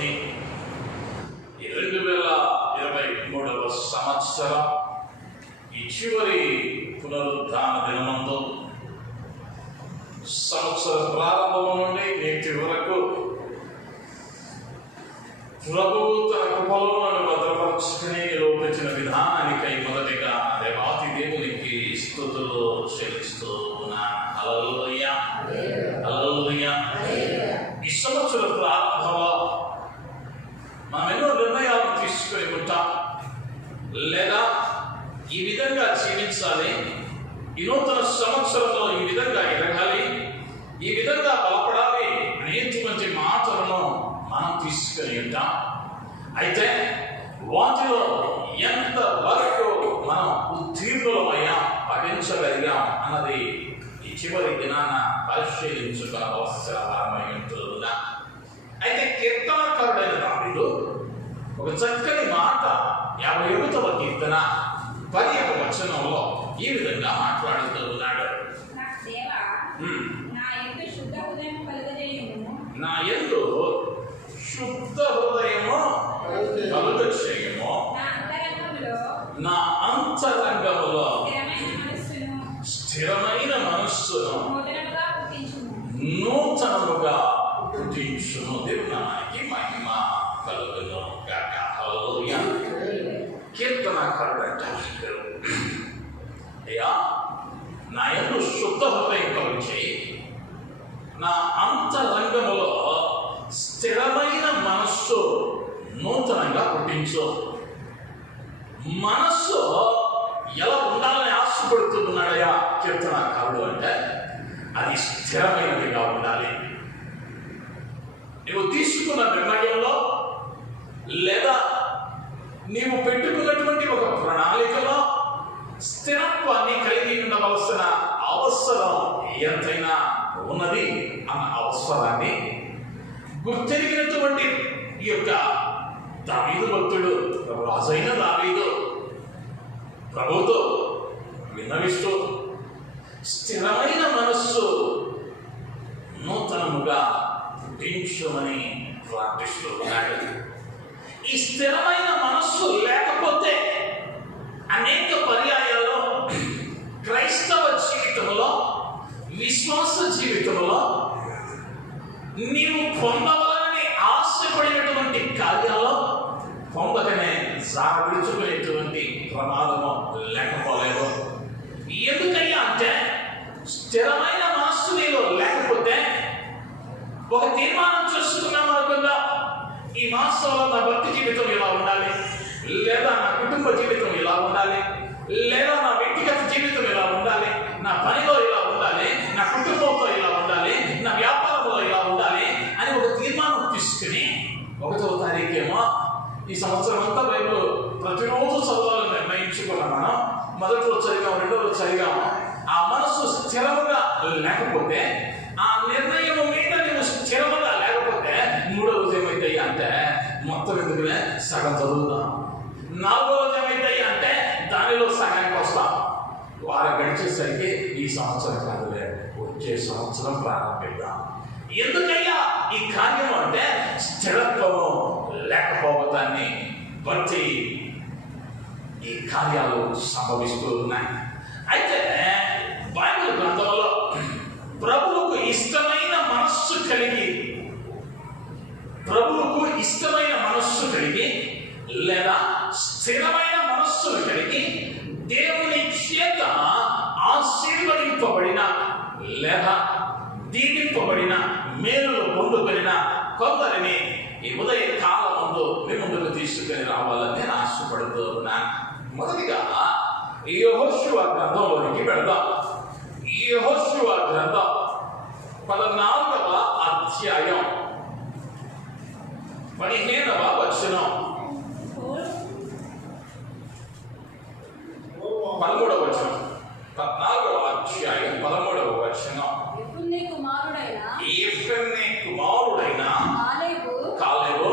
బట్టి 2023వ సంవత్సరం ఈ చివరి పునరుద్ధాన దినమందు సంవత్సర ప్రారంభం నుండి నేటి వరకు ప్రభువు తన కృపలో నన్ను భద్రపరుచుకుని నిరూపించిన విధానానికై మొదటిగా దేవాతి దేవునికి స్తుతులు చెల్లిస్తూ ఉన్నాను. హల్లెలూయా, హల్లెలూయా. ఈ సంవత్సర ప్రారంభంలో మనం ఎన్నో నిర్ణయాలు తీసుకొని ఉంటాం. లేదా ఈ విధంగా జీవించాలి, ఈ నూతన సంవత్సరంలో ఈ విధంగా ఎదగాలి, ఈ విధంగా బలపడాలి అనేటువంటి మాటలను మనం తీసుకొని ఉంటాం. అయితే వాటిలో ఎంత వరకు మనం ఉత్తీర్ణులమయ్యాం, పఠించగలిగాం అన్నది ఈ చివరి దినాన పరిశీలించుకోవాల్సిన ఉంటుందా. అయితే కీర్తనకారుడైన దావీదు ఒక చక్కని మాట 51వ కీర్తన 10వ వచనంలో ఈ విధంగా మాట్లాడుతూ ఉన్నాడు. నా యందు శుద్ధ హృదయము కలుగచేయుము, నా అంతరంగములో స్థిరమైన మనస్సును నూతనముగా పుట్టించును. దేవునానికి మహిమ కలుగును గాక. హల్లెలూయా. కీర్తనకారుడు అంటారు, అయ్యా నా యందు శుద్ధ హృదయం కలుగచేయి, నా అంతరంగములో స్థిరమైన మనస్సు నూతనంగా పుట్టించు. మనస్సు ఎలా ఉండాలని ఆశపడుతున్నాడయ్యా కీర్తనకారుడు అంటే అది స్థిరమైనదిగా ఉండాలి. నువ్వు తీసుకున్న నిర్ణయంలో లేదా నీవు పెట్టుకున్నటువంటి ఒక ప్రణాళికలో స్థిరత్వాన్ని కలిగి ఉండవలసిన అవసరం ఎంతైనా ఉన్నది అన్న అవసరాన్ని గుర్తెరిగినటువంటి ఈ యొక్క దావీదు భక్తుడు, రాజైన దావీదు ప్రభుతో విన్నవిస్తూ స్థిరమైన మనస్సు నూతనముగా పుట్టించమని ప్రార్థిస్తూ ఉన్నాడు. ఈ స్థిరమైన మనస్సు లేకపోతే అనేక పర్యాయాల్లో క్రైస్తవ జీవితంలో, విశ్వాస జీవితంలో నీవు పొందవాలని ఆశపడినటువంటి కార్యాల్లో పొందకనే సాధించుకునేటువంటి ప్రమాదము లేకపోలేదు. ఎందుకయ్యా అంటే స్థిరమైన మనస్సు నీలో లేకపోతే ఒక తీర్మానం చేసుకున్నాం అనుకుందా, ఈ మాసంలో నా భక్తి జీవితం ఇలా ఉండాలి, లేదా నా కుటుంబ జీవితం ఇలా ఉండాలి, లేదా నా వ్యక్తిగత జీవితం ఇలా ఉండాలి, నా పనిలో ఇలా ఉండాలి, నా కుటుంబంతో ఇలా ఉండాలి, నా వ్యాపారంలో ఇలా ఉండాలి అని ఒక తీర్మానం తీసుకుని 1వ తారీఖేమో ఈ సంవత్సరం అంతా బైబిల్ ప్రతిరోజు చదవాలని నిర్ణయించుకున్నాం. మనం మొదటి రోజు చదివాము, 2వ రోజు చదివాము. ఆ మనసు స్థిరముగా లేకపోతే, ఆ నిర్ణయం మీద నువ్వు స్థిరముగా లేకపోతే 3వ రోజు ఏమైతాయి అంటే మొత్తం ఎందుకునే సగం చదువుతాం. 4వ రోజు ఏమైతాయి అంటే దానిలో సగానికి వస్తాం. వారం గడిచేసరికి ఈ సంవత్సరం కాదులే, వచ్చే సంవత్సరం ప్రారంభిద్దాం. ఎందుకయ్యా ఈ కార్యం అంటే స్థిరత్వము లేకపోవటాన్ని బట్టి ఈ కార్యాలు సంభవిస్తూ ఉన్నాయి. అయితే బైబిల్ గ్రంథంలో ప్రభువుకు ఇష్టమైన మనస్సు కలిగి, ప్రభువుకు ఇష్టమైన మనస్సు కలిగి లేదా స్థిరమైన మనస్సును కలిగి దేవుని చేత ఆశీర్వదింపబడిన లేదా దీవింపబడిన మేలులు పొందుకొనిన కొందరిని ఈ ఉదయ కాలం ముందు మీ ముందుకు తీసుకుని రావాలని నేను ఆశపడుతూ ఉన్నాను. మొదటిగా యెహోషువ గ్రంథంలోనికి వెళ్దాం. యెహోషువ గ్రంథం 14వ అధ్యాయం 15వ వచనం, 13వ వచనం, 14వ అధ్యాయం 13వ వచనం. యెఫున్నె కుమారుడైన కాలేబు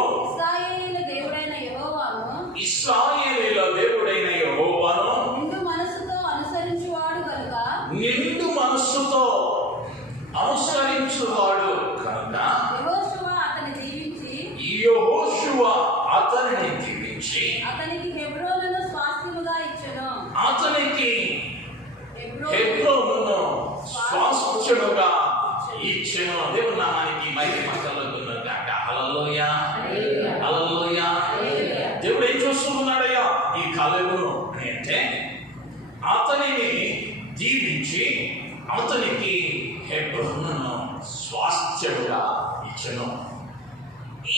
ఇశ్రాయేలీయుల దేవుడైన యెహోవాను నిండు మనస్సుతో అనుసరించువాడు కనుక యెహోషువ అతనిని దీవించి అతనికి హెబ్రోనును స్వాస్థ్యముగా ఇచ్చెను. అతనికి హెబ్రోనును స్వాస్థ్యముగా ఇచ్చెను. దేవుని నామానికి మహిమ కలుగును గాక. హల్లెలూయా, హల్లెలూయా. దేవుడు ఏం చూస్తున్నాడయ్యా ఈ కాలేబును అంటే అతనిని దీవించి అతనికి హెబ్రోనును స్వాస్థ్యముగా ఇచ్చెను.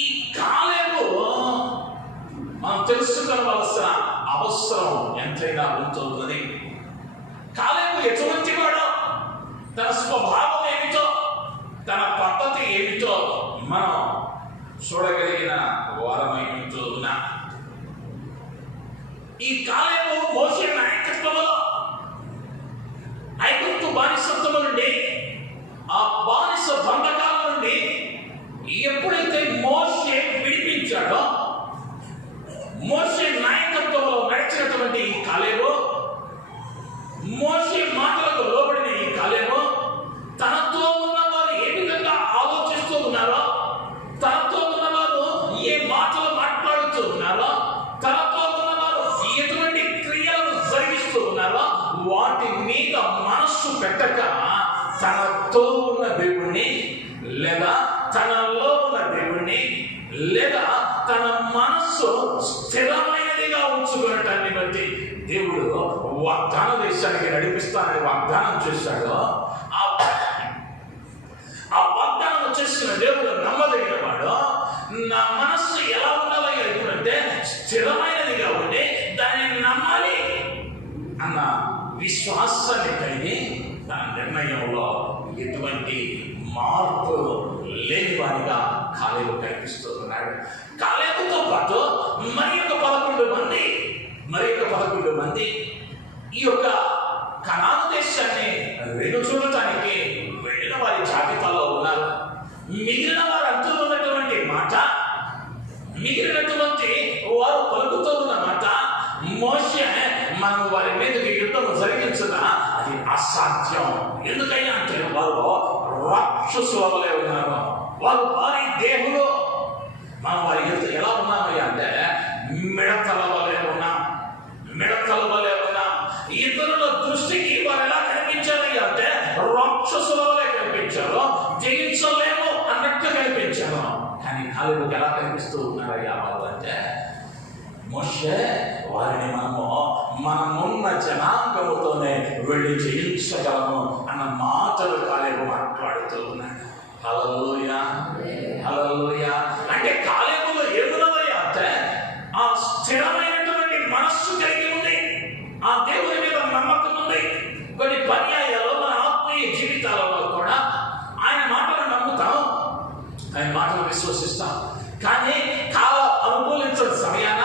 ఈ కాలేబు మనం తెలుసుకోవలసిన అవసరం ఎంతైనా ఉంటున్నది. కాలేబు ఎటువంటి వాడో, తన స్వభావం ఏమిటో, తన పద్ధతి ఏమిటో మనం చూడగలిగిన వారమై ఉంటున్నా. ఈ కాలేబు మోషే నాయకత్వంలో ఐగుప్తు బానిసత్వం నుండి, ఆ బానిస బంధకాల నుండి ఎప్పుడైతే మోషే విడిపించాడో, మోషే నాయకత్వంలో నడిచినటువంటి ఈ కాలేబు, మోషే మాటలకు లోబడిన ఈ కాలేబు, తనతో ఉన్నవారు ఏ విధంగా ఆలోచిస్తూ ఉన్నారో, తనతో ఉన్నవారు ఏ మాటలు మాట్లాడుతూ ఉన్నారో, తనతో ఉన్నవారు ఎటువంటి క్రియలను జరిగిస్తూ ఉన్నారో వాటి మీద మనస్సు పెట్టక తనతో ఉన్న దేవుణ్ణి లేదా తనలో ఉన్న దేవుణ్ణి లేదా తన మనస్సు స్థిరమైనదిగా ఉంచుకునటాన్ని బట్టి దేవుడు వాగ్దాన దేశానికి నడిపిస్తానని వాగ్దానం చేశాడు. ఆ వాగ్దానం చేసిన దేవుడు నమ్మదగిన వాడు. నా మనస్సు ఎలా ఉండాలి అంటే స్థిరమైనదిగా ఉండి దాన్ని నమ్మాలి అన్న విశ్వాసాన్ని కలిగి తన నిర్ణయంలో ఎటువంటి మార్పు లేని వారిగా కాలేబు కనిపిస్తూ ఉన్నాడు. కాలేబుతో పాటు మరి ఒక 11 మంది ఈ యొక్క కనాను దేశాన్ని వెను చూడటానికి వెళ్ళిన వారి జాబితాలో ఉన్నారు. మిగిలిన వారు అంటున్నటువంటి మాట, మిగిలినటువంటి వారు పలుకుతూ ఉన్న మాట, మోషే మనం వారి మీదకి యుద్ధం జరిగించదా అది అసాధ్యం. ఎందుకైనా అంటే వారు రాక్షసుల వలె ఉన్నారు, వారు వారి దేహులు. మనం వారి యుద్ధ ఎలా ఉన్నామయ్యా అంటే మిడతల వలె ఉన్నాం. ఇతరుల దృష్టికి వారు ఎలా కనిపించాలి అంటే రాక్షసుల వలె కనిపించారు, జయించలేము అన్నట్టు కనిపించారు. కానీ కాలేబుకి ఎలా కనిపిస్తూ ఉన్నారయ్యా వారు అంటే మోషే వారిని మనమున్న జనాంగముతోనే వెళ్ళి జయించగలము అన్న మాటలు కాలేబు మాట్లాడుతూ ఉన్నాడు. హల్లెలూయా, హల్లెలూయా. అంటే కాలేబులో ఏమున్నదయ్యా అంటే ఆ స్థిరమైనటువంటి మనస్సు కలిగి ఉంది, ఆ దేవుని మీద నమ్మకం ఉంది. కొన్ని పర్యాయాలు మన ఆత్మీయ జీవితాలలో కూడా ఆయన మాటలు నమ్ముతాం, ఆయన మాటలు విశ్వసిస్తాం. కానీ కాలం అనుకూలించిన సమయాన,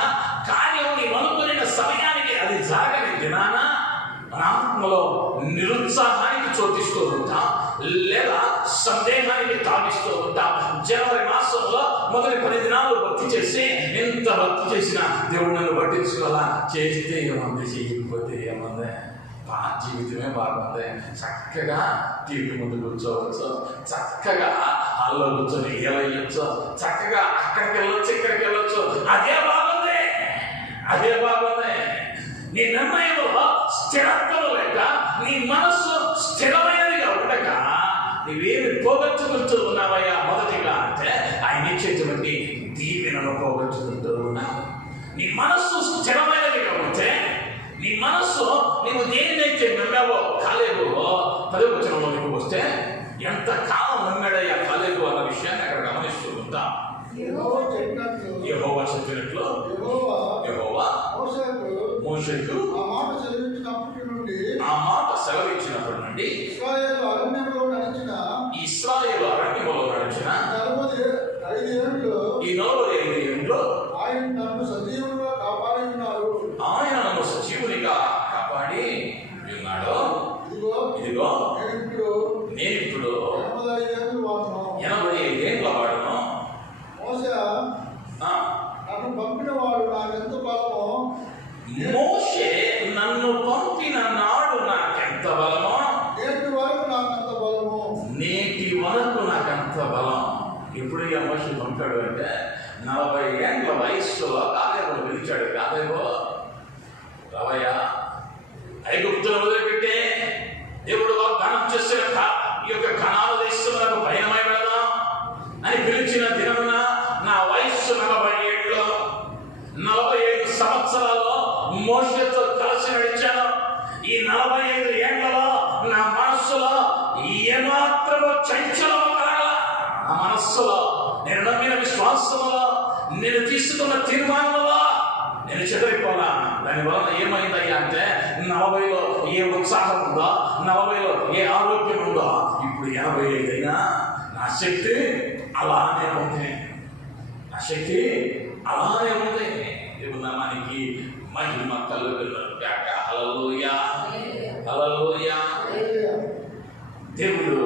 కార్యం నీవు అనుకున్న సమయానికి అది జరగని దినాన మన ఆత్మలో నిరుత్సాహానికి చోటిస్తూ ఉంటాం, లేదా సందేహానికి తాగిస్తూ ఉంటాం. జనవరి మాసంలో మొదటి 10 దినాలు భక్తి చేసి ఎంత భక్తి చేసినా దేవుడు నన్ను పట్టించుకోవాలా, చేస్తే ఏముంది, చేయకపోతే ఏముంది, జీవితమే బాగుంది, చక్కగా టీవీ ముందు కూర్చోవచ్చు, చక్కగా హాల్లో కూర్చొని ఏలయ్యొచ్చు, చక్కగా అక్కడికి వెళ్ళొచ్చు, ఇక్కడికి వెళ్ళొచ్చు, అదే బాగుంది. నీ నిర్ణయంలో స్థిరత్వం లేక, నీ మనస్సు స్థిరమైనదిగా ఉండక నీవేమి పోగొట్టుకుంటూ ఉన్నావయ్యా మొదటిగా అంటే ఆయన ఇచ్చేటువంటి దీవెనను పోగొట్టుకుంటూ ఉన్నావు. నీ మనస్సు స్థిరమైనదిగా ఉంటే, నీ మనస్సు నీవు దేనినైతే నమ్మావో, కాలేబు 10వ వచనంలోకి వస్తే ఎంత కాలం నమ్మాడయ్యా కాలేబు అన్న విషయాన్ని అక్కడ గమనిస్తూ ఉంటాం. యెహోవా చెప్పినట్లు యెహోవా మోషేకు ఆ మాట సెలవిచ్చినప్పటి నుండి ఇశ్రాయేలు అరణ్యములో నడిచిన ఈ 45 ఏళ్ళు ఆయన నన్ను సజీవునిగా కాపాడి ఉన్నాడు. ఇదిగో నేను ఇప్పుడు 85 ఏళ్ళ వాడును. మోషే నన్ను పంపిన నాడు నాకెంత బలమో, నేటి వరకు నాకంత బలం. ఎప్పుడు మోషే పంపాడు అంటే నేను తీసుకున్న తీర్మానంలో నేను చెదరిపోలా. దానివల్ల ఏమైందయ్యా అంటే 40లో ఏ ఉత్సాహం ఉందో, 40లో ఏ ఆరోగ్యం ఉందో, ఇప్పుడు 55 అయినా నా శక్తి అలానే ఉంది. నా శక్తి అలానే ఉంది. దేవుని నామానికి మహిమ కలుగునుగాక. హల్లెలూయా, హల్లెలూయా. దేవుడు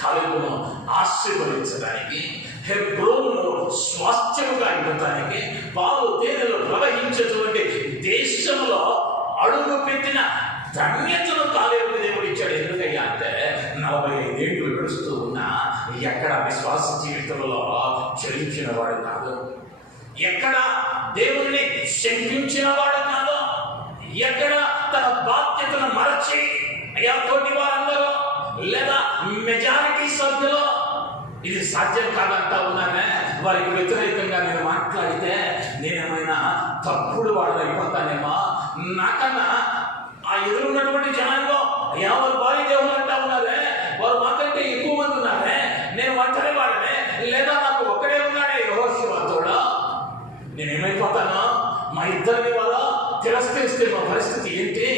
కాలేబును ఆశీర్వదించడానికి, హెబ్రోనును స్వాస్థ్యముగా ఇవ్వడానికి, పాలు తేనెలు ప్రవహించేటువంటి దేశంలో అడుగు పెట్టిన ధన్యతను కాలేబు దేవుడు ఇచ్చాడు. ఎందుకయ్యా అంటే 45 ఏళ్ళు గడుస్తూ ఉన్నా ఎక్కడ విశ్వాస జీవితంలో చలించిన వాడు కాదు, ఎక్కడ దేవుడిని శంకించిన వాడు కాదు, ఎక్కడ తన బాధ్యతను మరచి అయ్యా తోటి వారందరూ లేదా మెజారిటీ సభ్యులు ఇది సాధ్యం కాదంటా ఉన్నానే, వారికి వ్యతిరేకంగా నేను మాట్లాడితే నేనేమైనా తప్పుడు వాడు అయిపోతానేమో, నాకన్నా ఆ ఎదురున్నటువంటి జనాల్లో అయ్యా వారు భారీ దేవులు అంటా ఉన్నారే, వారు మాకంటే ఎక్కువ మంది ఉన్నారే, నేను ఒంటరి వాడనే, లేదా నాకు ఒక్కడే ఉన్నాడే యెహోషువ తోడా, నేనేమైపోతాను, మా ఇద్దరిని వాళ్ళ తిరస్కరిస్తే మా పరిస్థితి ఏంటి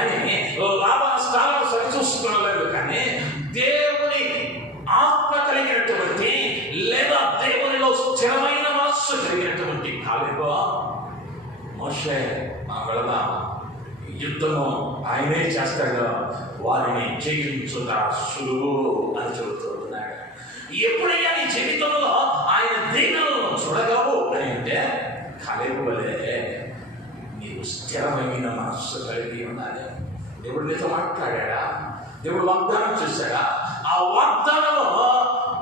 అని లాభ నష్టాలను సరిచూసుకోలేదు. కానీ దేవుని ఆత్మ కలిగినటువంటి లేదా దేవునిలో స్థిరమైన మనస్సు కలిగినటువంటి కాలేబు మోషే మనం వెళదాం, యుద్ధము ఆయనే చేస్తాడు, వారిని జయించుట సులువు అని చెబుతూ ఉన్నాడు. ఎప్పుడైనా నీ జీవితంలో ఆయన దీవెనలను చూడగలవు అని అంటే కాలేబు వలె నీవు స్థిరమైన మనస్సు కలిగి ఉండాలి. దేవుడు నీతో మాట్లాడా, దేవుడు వాగ్దానం చేశాడా, ఆ వాగ్దానము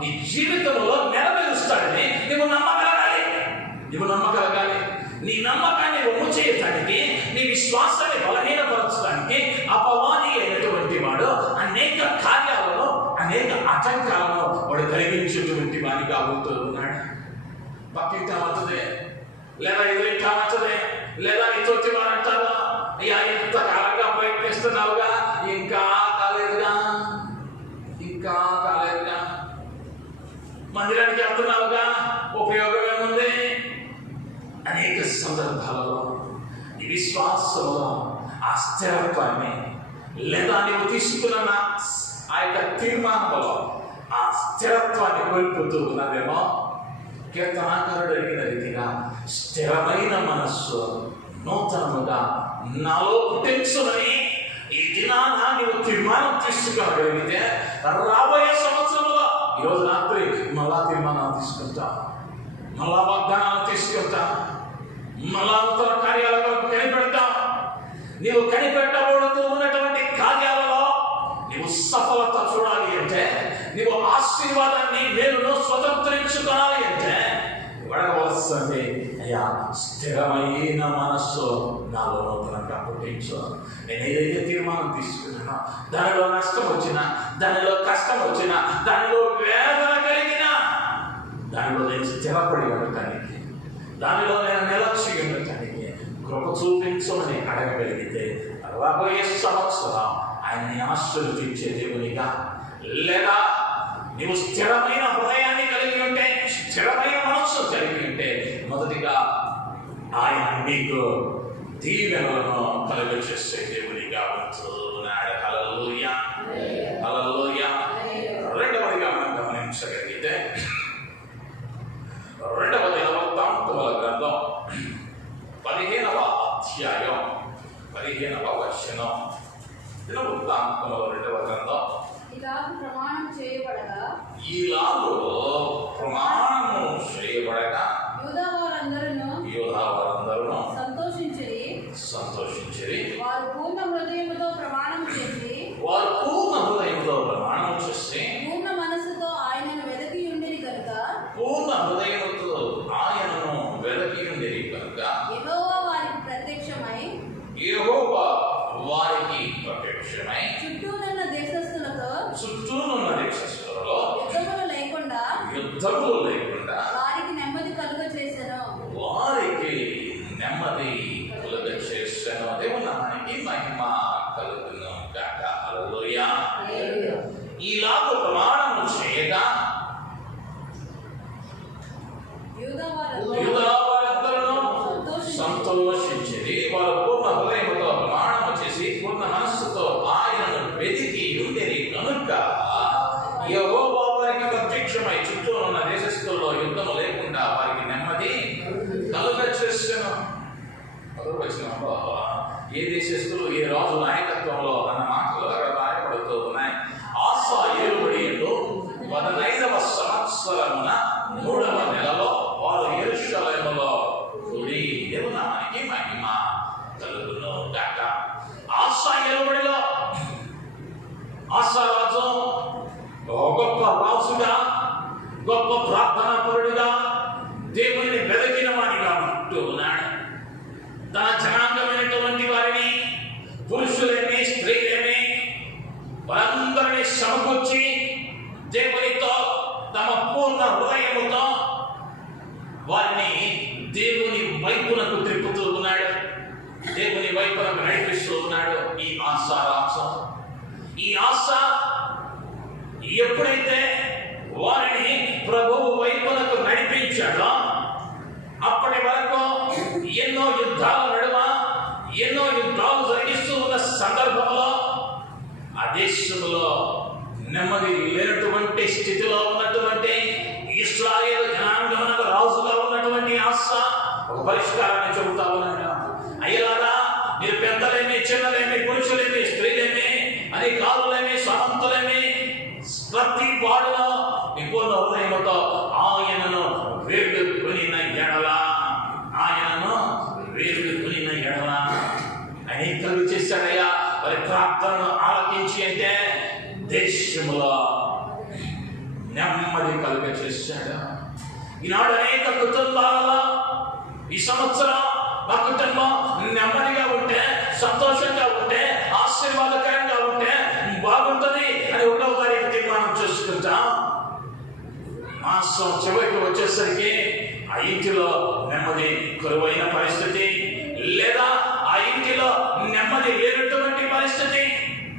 నీ జీవితంలో నెరవేరుస్తాడని నువ్వు నమ్మగలగాలి. నువ్వు నమ్మగలగాలి. నీ నమ్మకాన్ని ఒమ్ము చేయటానికి, నీ విశ్వాసాన్ని బలహీనపరచడానికి అపవాది అయినటువంటి వాడు అనేక కార్యాలను, అనేక ఆటంకాలను వాడు కలిగించేటువంటి వాడిగా అవుతూ ఉన్నాడు. పక్కింట అవుతుంది, లేదా ఎదురింట అవుతుంది, లేదా నీ తోటి వారు అంటారు అయ్యా ఇంత కాలంగా ప్రయత్నిస్తున్నావుగా, ఇంకా కాలేదుగా, ఇంకా కాలేదుగా, మందిరానికి వెళ్తున్నావుగా, ఉపయోగం ఏముంది? అనేక సందర్భాలలో నీ విశ్వాసంలో ఆ స్థిరత్వాన్ని లేదా నీవు తీసుకున్న ఆ యొక్క తీర్మానంలో ఆ స్థిరత్వాన్ని కోల్పోతూ ఉన్నదేమో. కీర్తనాకారుడు అడిగిన రీతిగా స్థిరమైన మనస్సు నూతనముగా నాలో పుట్టించునని ఈ దినాన నీవు తీర్మానం తీసుకోగలిగితే రాబోయే సంవత్సరంలో ఈరోజు రాత్రి మళ్ళా తీర్మానాలు తీసుకుంటా, మళ్ళా వాగ్దానాలు తీసుకుంటా, మళ్ళా నూతన కార్యాల కొరకు కనిపెడతా. నీవు కనిపెట్టబడుతూ ఉన్నటువంటి కార్యాలలో నీవు సఫలత చూడాలి అంటే, నీవు ఆశీర్వాదాన్ని మేలును స్వతంత్రించుకోవాలి అంటే అడగవలసింది అయ్యా స్థిరమైన మనస్సు నాలో నూతనంగా పుట్టించు. నేను ఏదైతే తీర్మానం తీసుకున్నానో దానిలో నష్టం వచ్చినా, దానిలో కష్టం వచ్చినా, దానిలో వేదన కలిగినా, దానిలో నేను స్థిరపడి ఉండటానికి, దానిలో నేను నిలక్షి ఉండటానికి కృప చూపించమని అడగగలిగితే రాబోయే సంవత్సరం ఆయన్ని ఆశీర్వదించే దేవునిగా, లేదా నీవు స్థిరమైన హృదయాన్ని కలిగి ఉంటే, స్థిరమైన మనస్సు కలిగి ఉంటే మొదటిగా ఆయన నీకు దీవెనలను కలుగచేసే దేవునిగా ఉంటున్నాడు. హల్లెలూయా, హల్లెలూయా. రెండవదిగా మనం గమనించగలిగితే 2వ దినవృత్తాంతముల గ్రంథం 15వ అధ్యాయం 15వ వచనం. దినవృత్తాంతముల 2వ గ్రంథం ఇలాగు ప్రమాణం చేయబడగా యూదావారందరూ సంతోషించిరి. వారు పూర్ణ హృదయముతో ప్రమాణం చేసి పూర్ణ మనస్సుతో ఆయనను వెదకి ఉండిరి కనుక యెహోవా వారికి ప్రత్యక్షమై చుట్టూనున్న దేశస్థులతో యుద్ధములు లేకుండా యూదా వారందరూ సంతోషించిరి. వారు పూర్ణ హృదయముతో ప్రమాణము చేసి పూర్ణ మనస్సుతో ఆయనను వెదికి ఉండిరి కనుక యెహోవా వారికి ప్రత్యక్షమై చుట్టూ ఉన్న దేశస్థుల్లో యుద్ధము లేకుండా వారికి నెమ్మది కలుగచేసెను. వచ్చినప్పుడు ఏ దేశస్థులు ఏ రాజు నాయకత్వంలో అన్న మాటలు అక్కడ రాయబడుతూ ఉన్నాయి. ఆసా ఏలుబడిలో 15వ సంవత్సరమున 3వ నెలలో వారు యెరూషలేములో కూడి దేవునికి మహిమ కలుగును గాక. ఆసా ఏలుబడిలో ఆసా రాజు గొప్ప రాజుగా, గొప్ప ప్రార్థనాపరుడిగా, దేవుని వెదకిన వాడిగా ఉంటూ ఉన్నాడు. తన జనాంగమైనటువంటి వారిని, పురుషులేమి స్త్రీలేమి, వారందరినీ సమకూర్చి దేవునితో తమ పూర్ణ హృదయముతో వారిని దేవుని వైపునకు త్రిప్పుతూ ఉన్నాడు. దేవుని వైపునకు నడిపిస్తూ ఉన్నాడు ఈ ఆసా రాజు. ఈ ఆసా ఎప్పుడైతే వారిని ప్రభువు వైపునకు నడిపించాడో అప్పటి వరకు ఎన్నో యుద్ధాల నడుమ, ఎన్నో యుద్ధాలు జరిగిస్తూ ఉన్న సందర్భంలో ఆ దేశంలో నెమ్మది లేనటువంటి స్థితిలో ఉన్నటువంటి ఇశ్రాయేలు జనాంగమునకు రాజుగా ఉన్నటువంటి ఆసా ఒక పరిష్కారాన్ని చెబుతా ఉన్నాడు. అయ్యలారా, మీరు పెద్దలేమి, చిన్నలేమి, పురుషులేమి, స్త్రీలేమి, అధికారులేమి, సామంతులేమి, ప్రతి వాడులో పూర్ణ హృదయముతో ఆయనను వేడుకొనిన ఎడల, ఆయనను వేడుకొనిన ఎడల అనేకలు చేశాడయ్యా. వారి ప్రార్థనను ఆలకించి అంటే దేశంలో నెమ్మది కలుగ చేశాడు. ఈనాడు అనేక కుటుంబాలలో ఈ సంవత్సరం మా కుటుంబం నెమ్మదిగా ఉంటే, సంతోషంగా ఉంటే, ఆశీర్వాదకరంగా ఉంటే బాగుంటుంది అని 1వ తారీఖు తీర్మానం చేసుకుంటాం. మాసం చివరికి వచ్చేసరికి ఆ ఇంటిలో నెమ్మది కరువైన పరిస్థితి, లేదా ఆ ఇంటిలో నెమ్మది లేనటువంటి పరిస్థితి.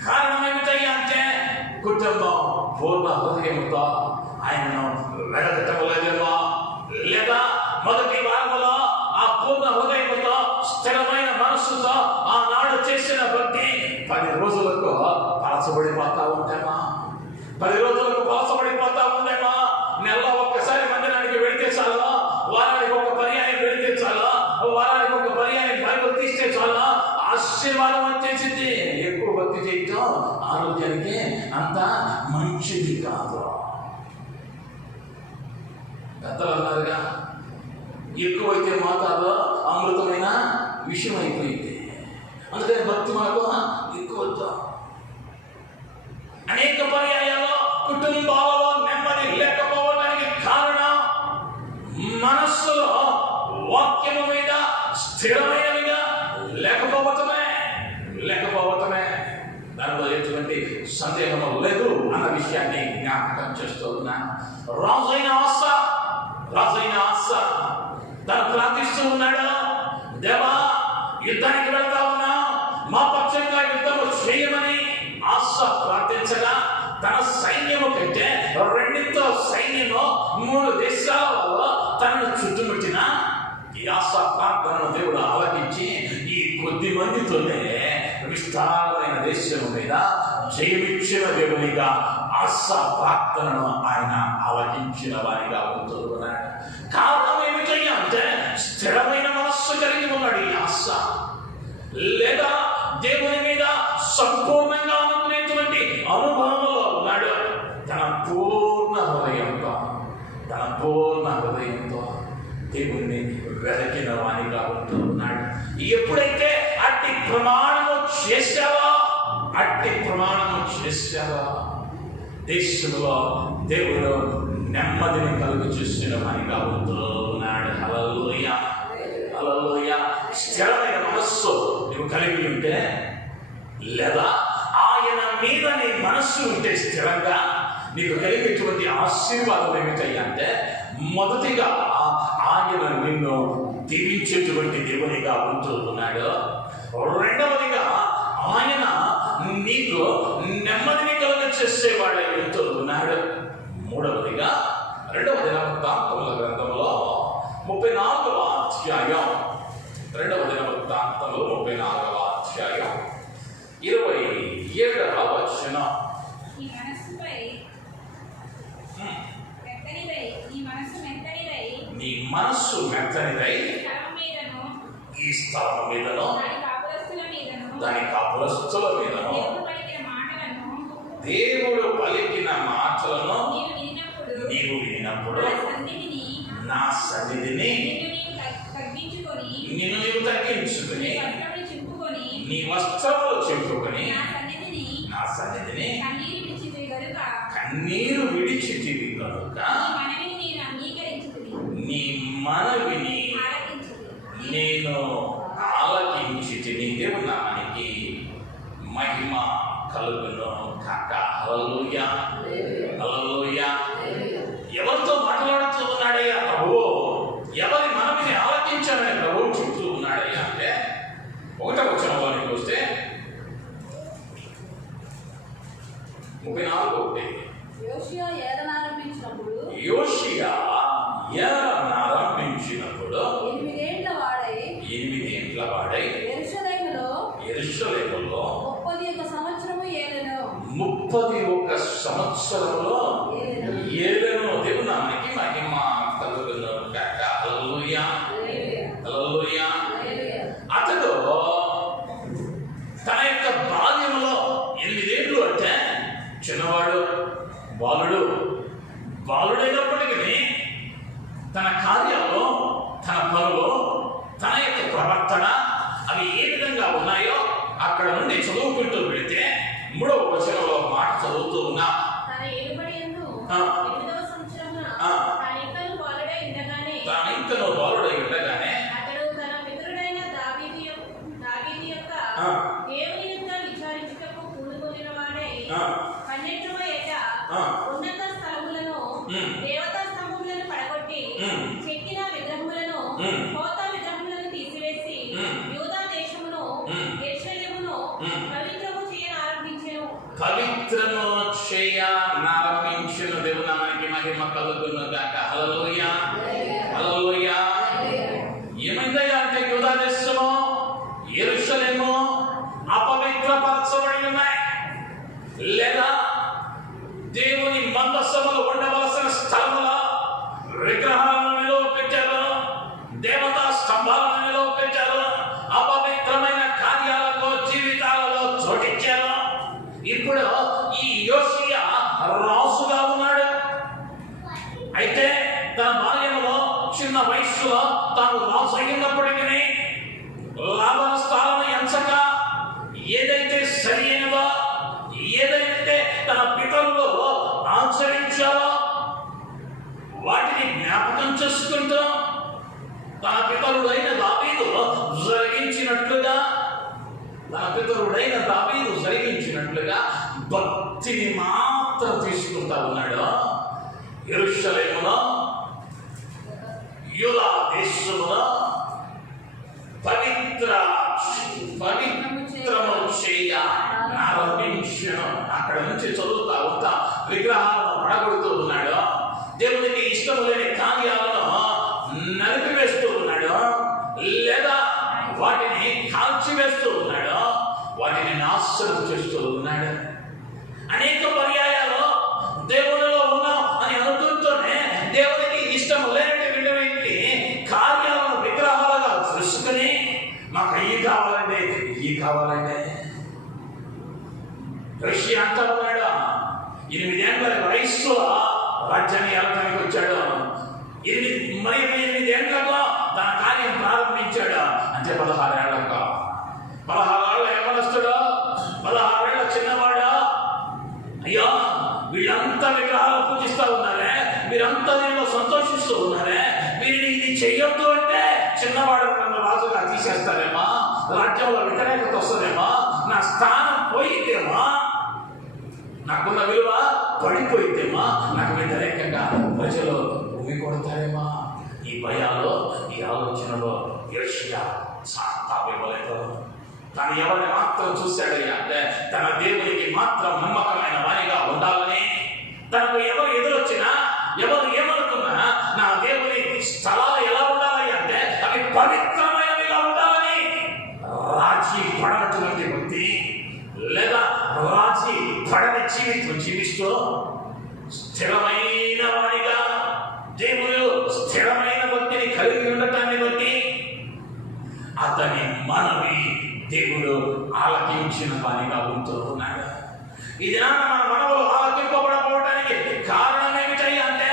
కారణం ఏమిటయ్యా అంటే కుటుంబం పూర్ణ హృదయంతో ఆయనను వెదకటం లేదేమో, లేదా మొదటి వారంలో ఆ పూర్ణ హృదయంతో స్థిరమైన మనస్సుతో ఆనాడు చేసిన భక్తి 10 రోజులకు పలచబడిపోతా ఉందేమా, 10 రోజులకు పలచబడిపోతా ఉందేమా. నెలలో ఒక్కసారి మందిరానికి వెళితే చాలా, వారానికి ఒక పర్యాయం వెళితే చాలా, వారానికి ఒక పర్యాయం బైబిల్ తీస్తే చాలా, ఆశీర్వాదం వచ్చేసింది. ఎక్కువ భక్తి చేయటం ఆరోగ్యానికి అంత మంచిది కాదు. పెద్దలు అన్నారుగా, ఎక్కువైతే మోతాదు అమృతమైన విషయం అయిపోయింది. అందుకని భక్తి మనకు ఎక్కువ. అనేక పర్యాయాల్లో కుటుంబాలలో నెమ్మది లేకపోవడానికి కారణం మనస్సులో వాక్యము మీద స్థిరమైనవిగా లేకపోవటమే. దానిలో ఎటువంటి సందేహము లేదు అన్న విషయాన్ని జ్ఞాపకం చేస్తూ ఉన్నాను. రాజైన ఆసా తను ప్రార్థిస్తూ ఉన్నాడు, దేవా యుద్ధానికి వెళ్తా ఉన్నా, మా పక్షంగా యుద్ధము చేయమని ఆసా ప్రార్థించగా తన సైన్యము కంటే 2 సైన్యము 3 దేశాలలో తనను చుట్టుముట్టిన ఈ ఆసా ప్రార్థనను దేవుడు ఆలకించి ఈ కొద్ది మందితోనే విస్తారమైన దేశం మీద జయమిచ్చిన దేవునిగా ఆసా ప్రార్థనను ఆయన ఆలకించిన వారిగా ఉంటూ ఉన్నాడు. కారణం ఏమిటయ్యా అంటే స్థిరమైన మనస్సు కలిగి ఉన్నాడు ఈ ఆసా, లేదా దేవుని మీద సంపూర్ణంగా అనుకునేటువంటి అనుభవంలో ఉన్నాడు. తన పూర్ణ హృదయంతో దేవుణ్ణి వెదకిన వానిగా ఉంటూ ఉన్నాడు. ఎప్పుడైతే అట్టి ప్రమాణము చేశావో దేశంలో దేవుడు నెమ్మదిని కలుగు చేసిన వానిగా ఉంటూ ఉన్నాడు. హల్లెలూయా. స్థిరమైన మనస్సు నువ్వు కలిగి ఉంటే, లేదా ఆయన మీద నీ మనస్సు ఉంటే స్థిరంగా, నీకు కలిగేటువంటి ఆశీర్వాదం ఏమిటయ్యా అంటే మొదటిగా ఆయన నిన్ను దీవించేటువంటి దేవునిగా ఉంటూ ఉన్నాడు. రెండవదిగా ఆయన నీకు నెమ్మదిని కలుగ చేసేవాడై ఉంటూ ఉన్నాడు. మూడవదిగా 2వ దినవృత్తాంతముల గ్రంథంలో 34వ అధ్యాయం, 2వ దినవృత్తాంతంలో 34వ అధ్యాయం 27వ వచనం. ఈ మనస్సు మెత్తనిదై ఈ స్థలం మీదను దాని కాపురస్తుల మీదను దేవుడు పలికిన మాటలను నీవు వినినప్పుడు నా సన్నిధిని నిన్ను నీవు తగ్గించుకుని నీ వస్త్రములు చింపుకొని నా సన్నిధిని కన్నీరు విడిచితివి కనుక నీ మనవిని నేను ఆలకించితిని. దేవుని నామానికి మహిమ కలుగును కాక. హల్లెలూయా, హల్లెలూయా. ఎవరితో మాట్లాడుతూ ఉన్నాడయ్యా ప్రభువు? ఎవరి మనవిని ఆలకించాలని ప్రభువు చెప్తూ ఉన్నాడయ్యా అంటే 1వ వచనంలోనికి వస్తే 34. యోషియా ఏలనారంభించినప్పుడు 8 ఏండ్ల వాడై యెరూషలేములో 31 సంవత్సరములో ఏలెను. దేవుని నామానికి మహిమ కలుగును గాక. హల్లెలూయా, హల్లెలూయా. అతడు తన యొక్క బాల్యములో 8 ఏండ్లు అంటే చిన్నవాడు, బాలుడైనప్పటికీ తన కార్యాల్లో, తన పనులు, తన యొక్క ప్రవర్తన అవి ఏ విధంగా ఉన్నాయో అక్కడ నుండి చదువుకుంటూ వెళితే 3వ వచనంలో మాట చదువుతూ ఉన్నా. తాను ఇంకను బాలుడై ఉండగానే అతడు తన పితరుడైన దావీదు యొక్క దేవుని యొక్క విచారించుటకు కూడుకొనిన వాడై 12వ ఏట ఉన్నత స్థలములను దేవతా స్తంభములను పడగొట్టి చెక్కిన విగ్రహములను, పోత విగ్రహములను తీసివేసి యూదా దేశమును యెరూషలేమును పవిత్రము చేయనారంభించెను. దేవుని నామానికి మహిమ కలుగును గాక. హల్లెలూయా, హల్లెలూయా. ఏమైందయ్యా అంటే యూదా దేశము, యెరూషలేము అపవిత్రపరచబడి ఉన్నాయి, లేదా దేవుని మందసములు ఉండవలసిన స్థలములో విగ్రహాలను నిలువ పెట్టారు, దేవతా స్తంభాలను నిలువ పెట్టారు, అపవిత్రమైన కార్యాలకు జీవితాలలో చోటిచ్చారు. ఇప్పుడు ఈ యోషియా రాజుగా ఉన్నాడు. అయితే తన బాల్యంలో చిన్న వయస్సులో తాను రాజు అయినప్పటికీ లాభన స్థానం ఎంచక ఏదైతే సరి అయినదో, ఏదైతే తన పితరులు ఆచరించారో వాటిని జ్ఞాపకం చేసుకుంటూ తన పితరుడైన దావీదు జరిగించినట్లుగా భక్తిని మాత్రం తీసుకుంటా ఉన్నాడు. యెరూషలేములో, యూదా దేశములో పవిత్రము చేయనారంభించెను. అక్కడ నుంచి చదువుతా ఉంటా విగ్రహాలను పడగొడుతూ ఉన్నాడు, దేవునికి ఇష్టం లేని కార్యాలను నలిపివేస్తూ ఉన్నాడు, లేదా వాటిని కాల్చివేస్తూ ఉన్నాడు, వాటిని నాశనం చేస్తూ ఉన్నాడు. అనేక పర్యాయాలు దేవునిలో ఉన్నాం అని అనుకుంటూనే దేవునికి ఇష్టం లేనటువంటి కార్యాలను విగ్రహాలుగా చూసుకుని మాకు ఈ కావాలంటే రష్యా అంటా ఉన్నాడు. 8 ఏళ్ల వయస్సులో రాజ్యాన్ని ఏలటానికి వచ్చాడు. 8 ఏళ్లలో తన కార్యం ప్రారంభించాడు. అంటే 16 ఏళ్లకు, 16 ఏళ్ల యవనస్తుడు, 16 ఏళ్ల చిన్నవాడు. అయ్యో, వీళ్ళంతా విగ్రహాలు పూజిస్తూ ఉన్నారే, మీరంతా దీనిలో సంతోషిస్తూ ఉన్నారే, వీరిని ఇది చెయ్యొద్దు అంటే చిన్నవాడు నన్ను రాజుగా తీసేస్తారేమో, రాజ్యంలో వ్యతిరేకత వస్తుందేమో, నా స్థానం పోయిద్దేమో, నాకున్న విలువ పడిపోయిద్దేమో, నాకు వ్యతిరేకంగా ప్రజలు భూమి కొడతారేమో, ఈ భయాల్లో, ఈ ఆలోచనలో యోషియా సాతావివ్వలేదు. తను ఎవరిని మాత్రం చూశాడయ్యా అంటే తన దేవునికి మాత్రం నమ్మకమైన వారిగా ఉండాలని, తనకు ఎవరు ఎదురొచ్చినా, ఎవరు ఏమనుకున్నా, నా దేవుని స్థలాలు ఎలా ఉండాలి పవిత్రమైనవిగా ఉండాలని రాజీ పడనటువంటి వ్యక్తి, లేదా రాజీ పడని జీవితం జీవిస్తూ స్థిరమైన వాడిగా, దేవుడు స్థిరమైన భక్తిని కలిగి ఉండటాన్ని బట్టి అతని మనవి దేవుడు ఆలకించిన వారిగా ఉంటూ ఉన్నాడు. ఇది మన మనవులు ఆలకింపబడకపోవడానికి కారణం ఏమిటయ్యా అంటే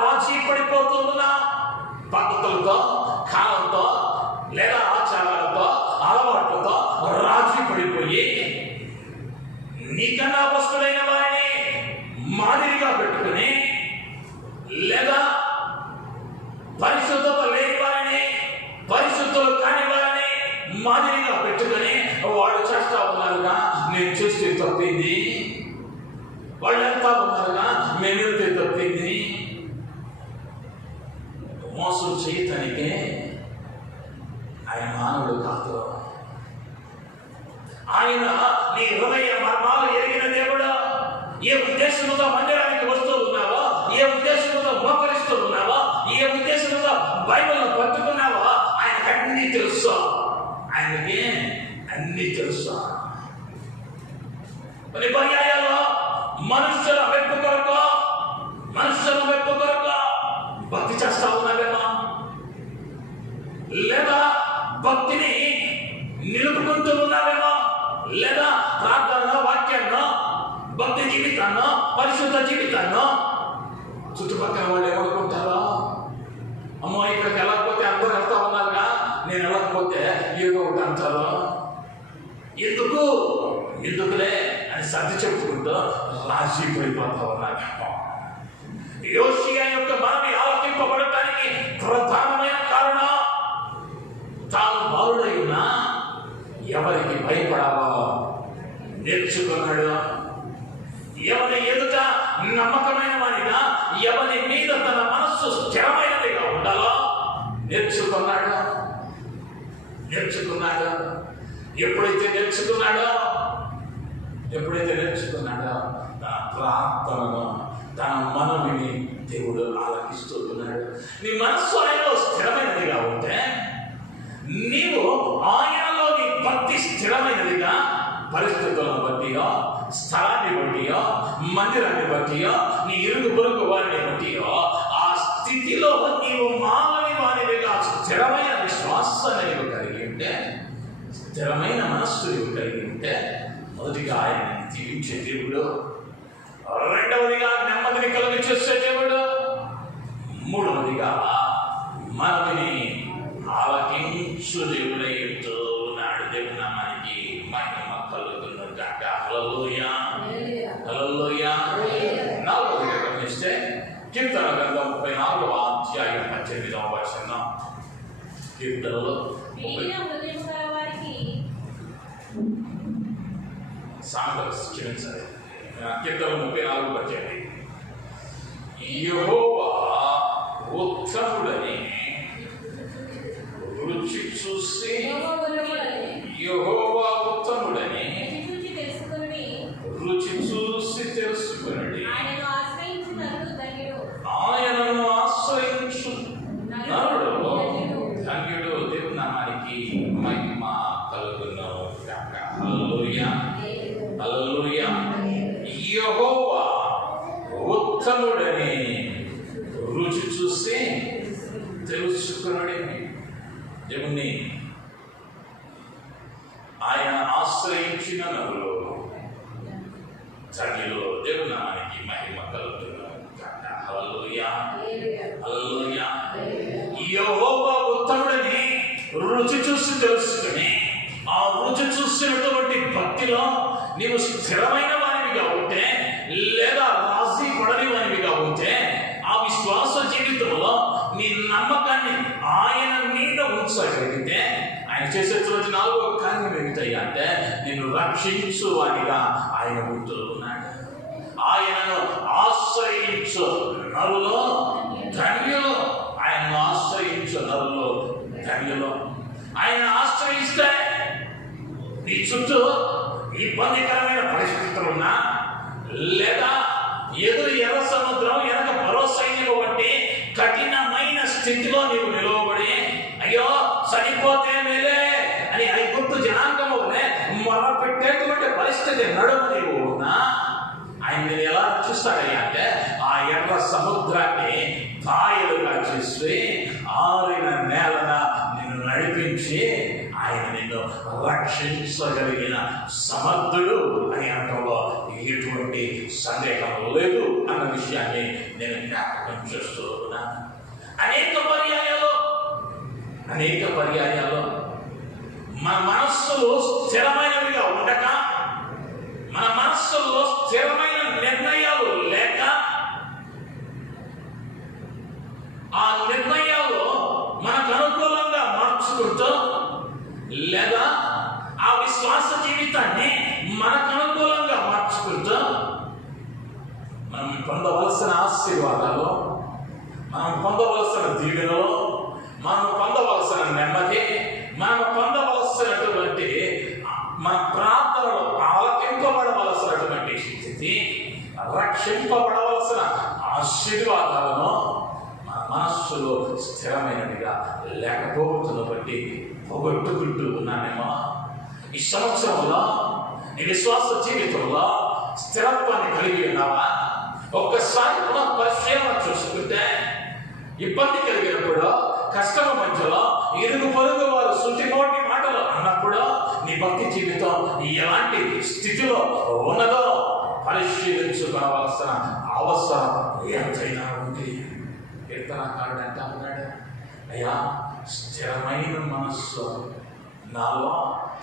రాజీ పడిపోతున్నా పద్ధతులతో, కాలంతో, లేదా ఆచారాలతో, అలవాట్లతో రాజీ పడిపోయి నీకన్నా వస్తుడైన వారిని మాదిరిగా పెట్టుకుని, లేదా పరిశుద్ధత లేని వారిని, పరిశుద్ధులు కాని వారిని మాదిరిగా పెట్టుకుని వాళ్ళు చేస్తా ఉన్నారుగా నేను చేస్తే తప్పింది, వాళ్ళు ఎంత ఉన్నారుగా మేము వెళ్తే తప్పింది. మోసం చేయటానికే ఆయన మానవుడు కాదు. ఆయన నీ హృదయ మర్మాలు ఎరిగిన దేవుడు. ఏ ఉద్దేశంతో మందిరానికి వస్తూ ఉన్నావో, ఏ ఉద్దేశంతో మోకరిస్తూ ఉన్నావో, ఏ ఉద్దేశంతో బైబిల్ను పట్టుకున్నావో ఆయనకు అన్నీ తెలుసు. ఆయనకి అన్నీ తెలుసు. కొన్ని పర్యాయాల్లో మనుషుల మెప్పు కొరకు భక్తి చేస్తా ఉన్నావేమో, లేదా భక్తిని నిలుపుకుంటూ ఉన్నావేమో, లేదా ప్రార్థనలో, వాక్యంలో, భక్తి జీవితాన్నో, పరిశుద్ధ జీవితాన్నో చుట్టుపక్కల వాళ్ళు ఏమనుకుంటారో, అమ్మో ఇక్కడికి వెళ్ళకపోతే అందరూ వెళ్తా ఉన్నారుగా, నేను వెళ్ళకపోతే ఏదో ఒకటి అంటారు, ఎందుకులే అని సర్ది చెప్పుకుంటూ రాజీ పడిపోతా ఉన్నారు. యోషియా యొక్క మనవి ఆలకింపబడటానికి ప్రధానమైన కారణం తాను బాలుడై ఉన్నా ఎవరికి భయపడాలో నేర్చుకున్నాడు. ఎవరి ఎదుట నమ్మకమైన వాడిగా, ఎవరి మీద తన మనస్సు స్థిరమైనదిగా ఉండాలో నేర్చుకున్నాడు. ఎప్పుడైతే నేర్చుకున్నాడో తన ప్రార్థనను, తన మనవిని దేవుడు ఆలకిస్తూ ఉన్నాడు. నీ మనస్సు ఆయనలో స్థిరమైనదిగా ఉంటే, నీవు ఆయనలో నీ భక్తి స్థిరమైనదిగా, పరిస్థితులను బట్టియో, స్థలాన్ని బట్టియో, మందిరాన్ని బట్టియో, నీ ఇరుగు పొరుగు వారిని బట్టియో, ఆ స్థితిలో నీవు మానవి వారిగా స్థిరమైన విశ్వాసాన్ని నీవు కలిగి ఉంటే, స్థిరమైన మనస్సు నీవు కలిగి ఉంటే, మొదటిగా ఆయన జీవించే దేవుడు, రెండవదిగా నెమ్మదిని కలిగి చేసే దేవుడు, మూడవదిగా మనవిని ఆలకించు దేవుడై ఉన్నాడు. దేవుని నామానికి మహిమ కలుగును గాక. హల్లెలూయా, హల్లెలూయా. నాలుగవదిగా గమనిస్తే కీర్తన గ్రంథం 34వ అధ్యాయం 18వ వచనం. కీర్తనలో క్షమించాలి. కీర్తన 34:18 యెహోవా ఉత్తముడని రుచి చూసి, యెహోవా ఉత్తముడని రుచి చూసి తెలుసుకుని ఆయనను ఆశ్రయించు నరుడు ధన్యుడు. దేవుని నామానికి మహిమ కలుగును గాక. హల్లెలూయా, హల్లెలూయా. యెహోవా ఉత్తముడని రుచి చూసి తెలుసుకున్నాడు. దేవుణ్ణి ఆయన ఆశ్రయించిన నరులు ధన్యులు. దేవుని నామానికి మహిమ కలుగును గాక. హల్లెలూయా, హల్లెలూయా. యెహోవా ఉత్తముడని రుచి చూసి తెలుసుకుని, ఆ రుచి చూసినటువంటి భక్తిలో నీవు స్థిరమైన వారివిగా ఉంటే, లేదా రాజీ పడని వారివిగా ఉంటే, ఆ విశ్వాస జీవితంలో నీ నమ్మకాన్ని ఆయన మీద ఉంచగలిగితే, ఆయన చేసేటువంటి నాలుగో కార్యం ఏమిటయ్యా అంటే నిన్ను రక్షించు వారిగా ఆయన ఉంటూ ఉన్నాడు. ఆయనను ఆశ్రయించు నరులో ధన్యులు. ఆయనను ఆశ్రయించు నరులో ధన్యులు. ఆయన ఆశ్రయిస్తే నీ చుట్టూ ఇబ్బందికరమైన పరిస్థితులున్నా, లేదా ఎదురు ఎర్ర సముద్రం వెనక మరో సైన్యం వంటి కఠినమైన స్థితిలో నీవు నిలవబడి, అయ్యో ఎక్కడైతే నడుమ నీవు ఉన్నా ఆయన నేను ఎలా రక్షిస్తాడయ్యా అంటే ఆ ఎర్ర సముద్రాన్ని కాయలుగా చేసి ఆరిన నేలన నిన్ను నడిపించి ఆయన నిన్ను రక్షించగలిగిన సమర్థుడు అని అనడంలో ఎటువంటి సందేహం లేదు అన్న విషయాన్ని నేను జ్ఞాపకం చేస్తూ ఉన్నాను. అనేక పర్యాయాలు మన మనస్సులు స్థిరమైనవిగా ఉండక, మన మనస్సుల్లో స్థిరమైన నిర్ణయాలు లేక, ఆ నిర్ణయాలు మనకు అనుకూలంగా మార్చుకుంటూ లేదా ఆ విశ్వాస జీవితాన్ని మనకు అనుకూలంగా మార్చుకుంటూ మనం పొందవలసిన ఆశీర్వాదాలు, మనం పొందవలసిన దీవెనలు, మనం పొందవలసిన నెమ్మది, మనం పొందవలసినటువంటి మన ప్రార్థనలు ఆలకింపబడవలసినటువంటి స్థితి, రక్షింపబడవలసిన ఆశీర్వాదాలను మన మనస్సులో స్థిరమైనదిగా లేకపోతున్న బట్టి పోగొట్టుకుంటూ ఉన్నానేమో. ఈ సంవత్సరంలో నీ విశ్వాస జీవితంలో స్థిరత్వాన్ని కలిగి ఉన్నావా? ఒక్కసారి పునః పరిశీలన చూసుకుంటే, ఇబ్బంది కలిగినప్పుడు, కష్టం మధ్యలో, ఇరుగు పొరుగు వారు సుటినోటి మాటలు అన్నప్పుడు నీ భక్తి జీవితం ఎలాంటి స్థితిలో ఉన్నదో పరిశీలించుకోవాల్సిన అవసరం ఎంతైనా ఉంది. కీర్తనకారుడు అంటా ఉన్నాడు, అయ్యా స్థిరమైన మనస్సు నాలో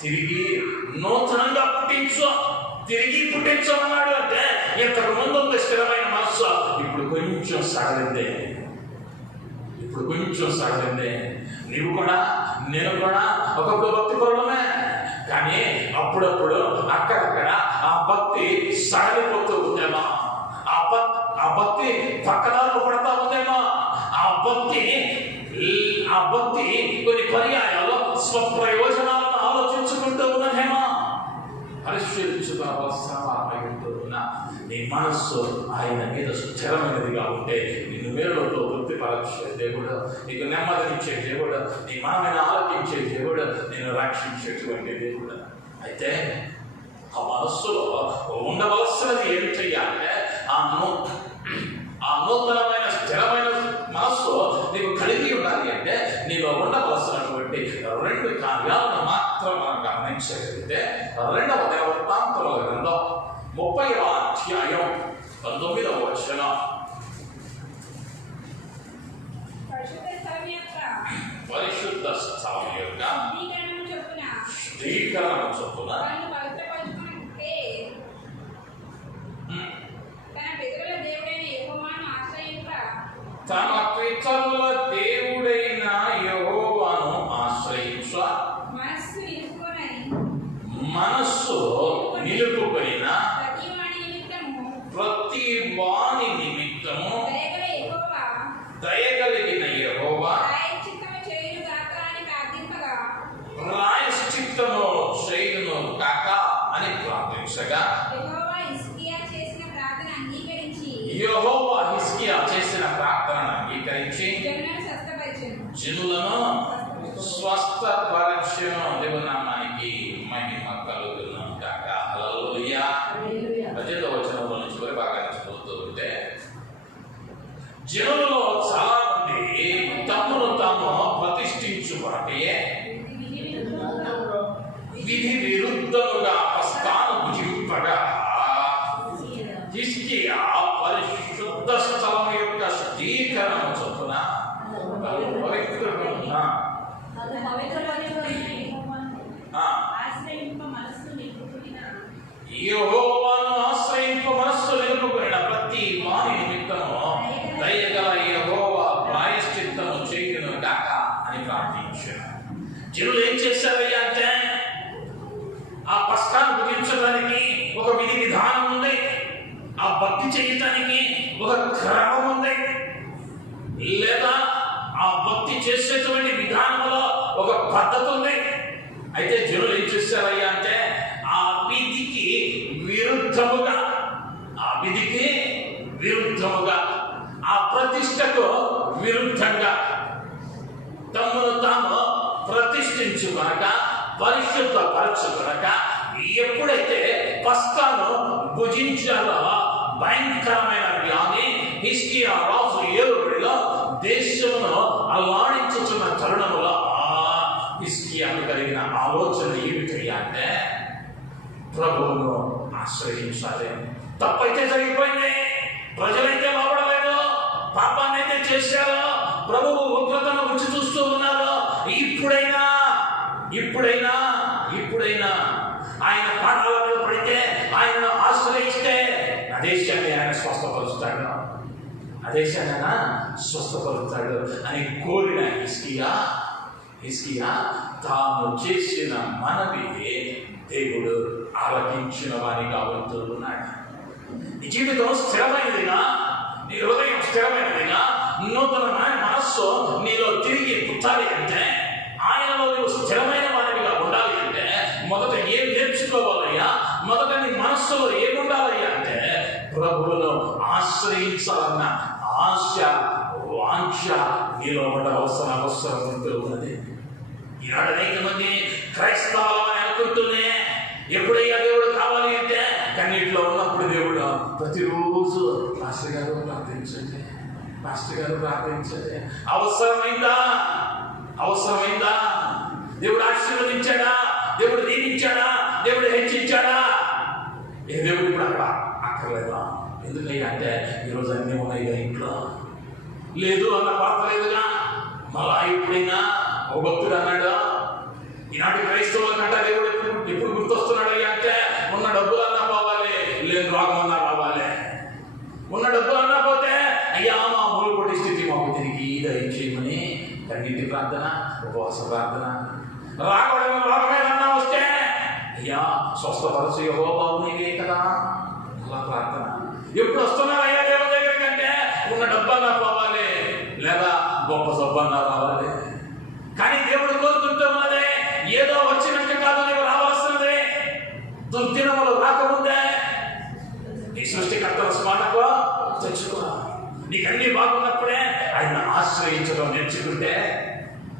తిరిగి నూతనంగా తిరిగి పుట్టించమన్నాడు. అంటే ఇంతకు ముందు ఉంది స్థిరమైన మనస్సు, ఇప్పుడు కొంచెం సడలిందే. నీవు కూడా నేను కూడా ఒకప్పుడు భక్తి పరులమే, కానీ అప్పుడప్పుడు అక్కడక్కడ ఆ భక్తి సడలిపోతూ ఉందేమో, ఆ భక్తి పక్కదారులు పడతా ఉందేమో, ఆ భక్తి కొన్ని పర్యాయాలు స్వప్రయోజనాలను ఆలోచించుకుంటూ ఉన్నదేమో. పరిశీలించుకోవాల్సిన వారమై ఉంటూ ఉన్నా నీ మనస్సు ఆయన మీద స్థిరమైనదిగా ఉంటే నిన్ను మేలుతో తృప్తిపరచే దేవుడు, నీకు నెమ్మదినిచ్చే దేవుడు, నీ మనమైన ఆలోచించే దేవుడు, నేను రక్షించేటువంటి దేవుడు. అయితే ఆ మనస్సులో ఉండవలసినది ఏం చెయ్యాలంటే ఆ నూతనమైన స్థిరమైన మనస్సు నీకు కలిగి ఉండాలి. అంటే నీలో ఉండవలసినటువంటి రెండు కార్యాలను మాత్రం మనం గమనించగలిగితే, 2వ దినవృత్తాంతముల గ్రంథం 30వ అధ్యాయం 19వ వచనం, పరిశుద్ధ స్థలం యొక్క శుద్ధీకరణ చొప్పున తన పితరుల దేవుడైన యెహోవాను ఆశ్రయించ మనస్సు నిలుపుకొనిన ప్రతి వాని నిమిత్తము దయగలిగిన యెహోవా ప్రాయశ్చిత్తము చేయును కాక అని ప్రార్థించగా, యెహోవా హిజ్కియా చేసిన ప్రార్థనను అంగీకరించి జనులను స్వస్థపరచెను. దేవుని నామానికి మహిమ కలుగును కాక. హల్లెలూయా. 10వ వచనంలో నుంచి చివరి భాగాన్ని చదువుతూ ఉంటే, జనులలో చాలా మంది తమను తాము ప్రతిష్ఠించుకుంటే విధి విరుద్ధముగా పస్కాను భుజింపగా హిజ్కియా పరిశుద్ధ స్థలం యొక్క శుద్ధీకరణ చొప్పున యెహోవాను ఆశ్రయింప మనస్సు నిలుపుకొనిన ప్రతి వాని నిమిత్తము దయగల యెహోవా ప్రాయశ్చిత్తము చేయును గాక అని ప్రార్థించారు. జనులు ఏం చేశారయ్యా అంటే, ఆ పస్కాను భుజించడానికి ఒక విధి విధానం ఉంది, ఆ భక్తి చేయటానికి ఒక క్రమం ఉంది, లేదా ఆ భక్తి చేసేటువంటి విధానంలో ఒక పద్ధతి ఉంది. అయితే జనులు ఏం చేశారయ్యా అంటే, ఆ విధికి విరుద్ధముగా ఆ ప్రతిష్టకు విరుద్ధంగా తమను తాము ప్రతిష్ఠించుకొనక, పరిశుద్ధపరచుకొనక, ఎప్పుడైతే పస్కాను భుజించాలో భయంకరమైన వ్యాధి హిజ్కియా రాజు ఏలుబడిలో దేశమును అల్లాడించుతున్న తరుణంలో హిజ్కియాకు కలిగిన ఆలోచన ఏమిటయ్యా అంటే ప్రభువును ఆశ్రయించాలి. తప్పైతే జరిగిపోయింది, ప్రజలైతే లోపడలేదు, పాపాన్ని అయితే చేశారు, ప్రభువు ఉగ్రతను రుచి చూస్తూ ఉన్నారు. ఇప్పుడైనా ఇప్పుడైనా ఇప్పుడైనా ఆయన పాఠాల మీద పడితే, ఆయనను ఆశ్రయిస్తే నా దేశాన్ని ఆయన స్వస్థపరుస్తాడు, ఆ దేశాన్ని ఆయన స్వస్థపరుస్తాడు అని కోరిన హిజ్కియా తాను చేసిన మనవి దేవుడు ఆలకించిన వారిగా ఉంటూ ఉన్నాడు. నీ జీవితం స్థిరమైనదిగా, నీ హృదయం స్థిరమైనదిగా, నూతనమైన మనస్సు నీలో తిరిగి పుట్టాలి అంటే, ఆయనలో నువ్వు స్థిరమైన వారిగా ఉండాలి అంటే మొదట ఏం నేర్చుకోవాలయ్యా, మొదట నీ మనస్సులో ఏముండాలయ్యా అంటే ప్రభువును ఆశ్రయించాలన్న ఆశ వాంఛ నీలో అవసరం ఉంటూ ఉన్నది. ఈనాడు అనేక మంది క్రైస్తవులు అని అనుకుంటూనే ఎప్పుడయ్యా దేవుడు కావాలి అంటే కన్నీటిలో ఉన్నప్పుడు దేవుడు ప్రతిరోజు మాస్టర్ గారు ప్రార్థించండి. అవసరమైందా? దేవుడు ఆశీర్వదించాడా? దేవుడు దీవించాడా? దేవుడు హెచ్చించాడా? ఏ దేవుడు ఇప్పుడు అక్కడ అక్కర్లేదా? ఎందుకయ్యా అంటే ఈరోజు అన్నీ ఉన్నాయిగా ఇంట్లో, లేదు అన్న పాత్ర లేదుగా. మళ్ళా ఇప్పుడైనా ఒక భక్తుడు అన్నాడు, ఈనాటి క్రైస్తవుల కంటే దేవుడు ఎప్పుడు గుర్తొస్తున్నాడు అయ్యా అంటే ఉన్న డబ్బులన్నా పోవాలి, లేదు రోగమన్నా రావాలి. ఉన్న డబ్బులన్నా పోతే అయ్యా మా మూలపడి స్థితి మాకు తిరిగి దయచేయమని కన్నీటి ప్రార్థన, ఉపవాస ప్రార్థన. రోగమేదన్నా వస్తే అయ్యా స్వస్థపరచు యెహోవా నీవే కదా, అలా ప్రార్థన. ఎప్పుడు వస్తున్నారు అయ్యా దేవుని దగ్గరికి అంటే ఉన్న డబ్బన్నా పోవాలి, లేదా గొప్ప సబ్బన్నా రావాలి. కానీ దేవుడు కోరుకుంటూ ఉన్నదే ఏదో వచ్చినట్టు కాదు, నీవు రావాల్సినది దుర్దినములు రాకముందే నీ సృష్టికర్తల స్మరణకు తెచ్చుకో. నీకు అన్ని బాగున్నప్పుడే ఆయన ఆశ్రయించడం నేర్చుకుంటే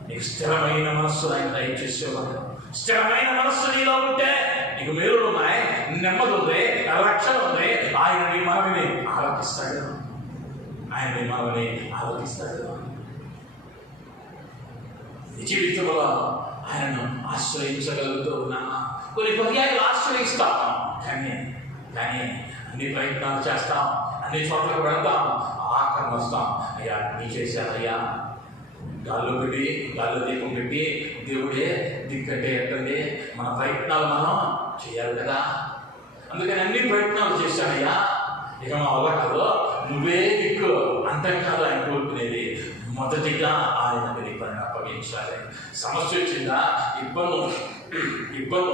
నీకు స్థిరమైన మనస్సు ఆయన దయచేసేవాడు. స్థిరమైన మనస్సు నీలో ఉంటే నీకు మేలులు ఉన్నాయి, నెమ్మది ఉంది, రక్షణ ఉంది. ఆయన నీ మనవిని ఆలోకిస్తాడు. నీ జీవితంలో ఆయనను ఆశ్రయించగలుగుతూ ఉన్నామా? కొన్ని పర్యాయాలు ఆశ్రయిస్తాము, కానీ అన్ని ప్రయత్నాలు చేస్తాం, అన్ని చోట్లకు వెళ్తాం, ఆఖరణ వస్తాం. అయ్యా నీ చేశానయ్యా, గాల్లో దీపం పెట్టి దేవుడే దిక్కంటే ఎట్టండి, మన ప్రయత్నాలు మనం చేయాలి కదా. అందుకని అన్ని ప్రయత్నాలు చేశానయ్యా, ఇక మా వల్ల కాదు, నువ్వే దిక్కు అంతం కాదు ఆయన కోరుకునేది. మొదటిగా ఆయన నీ పని అప్పగించాలి. సమస్య వచ్చిందా, ఇబ్బంది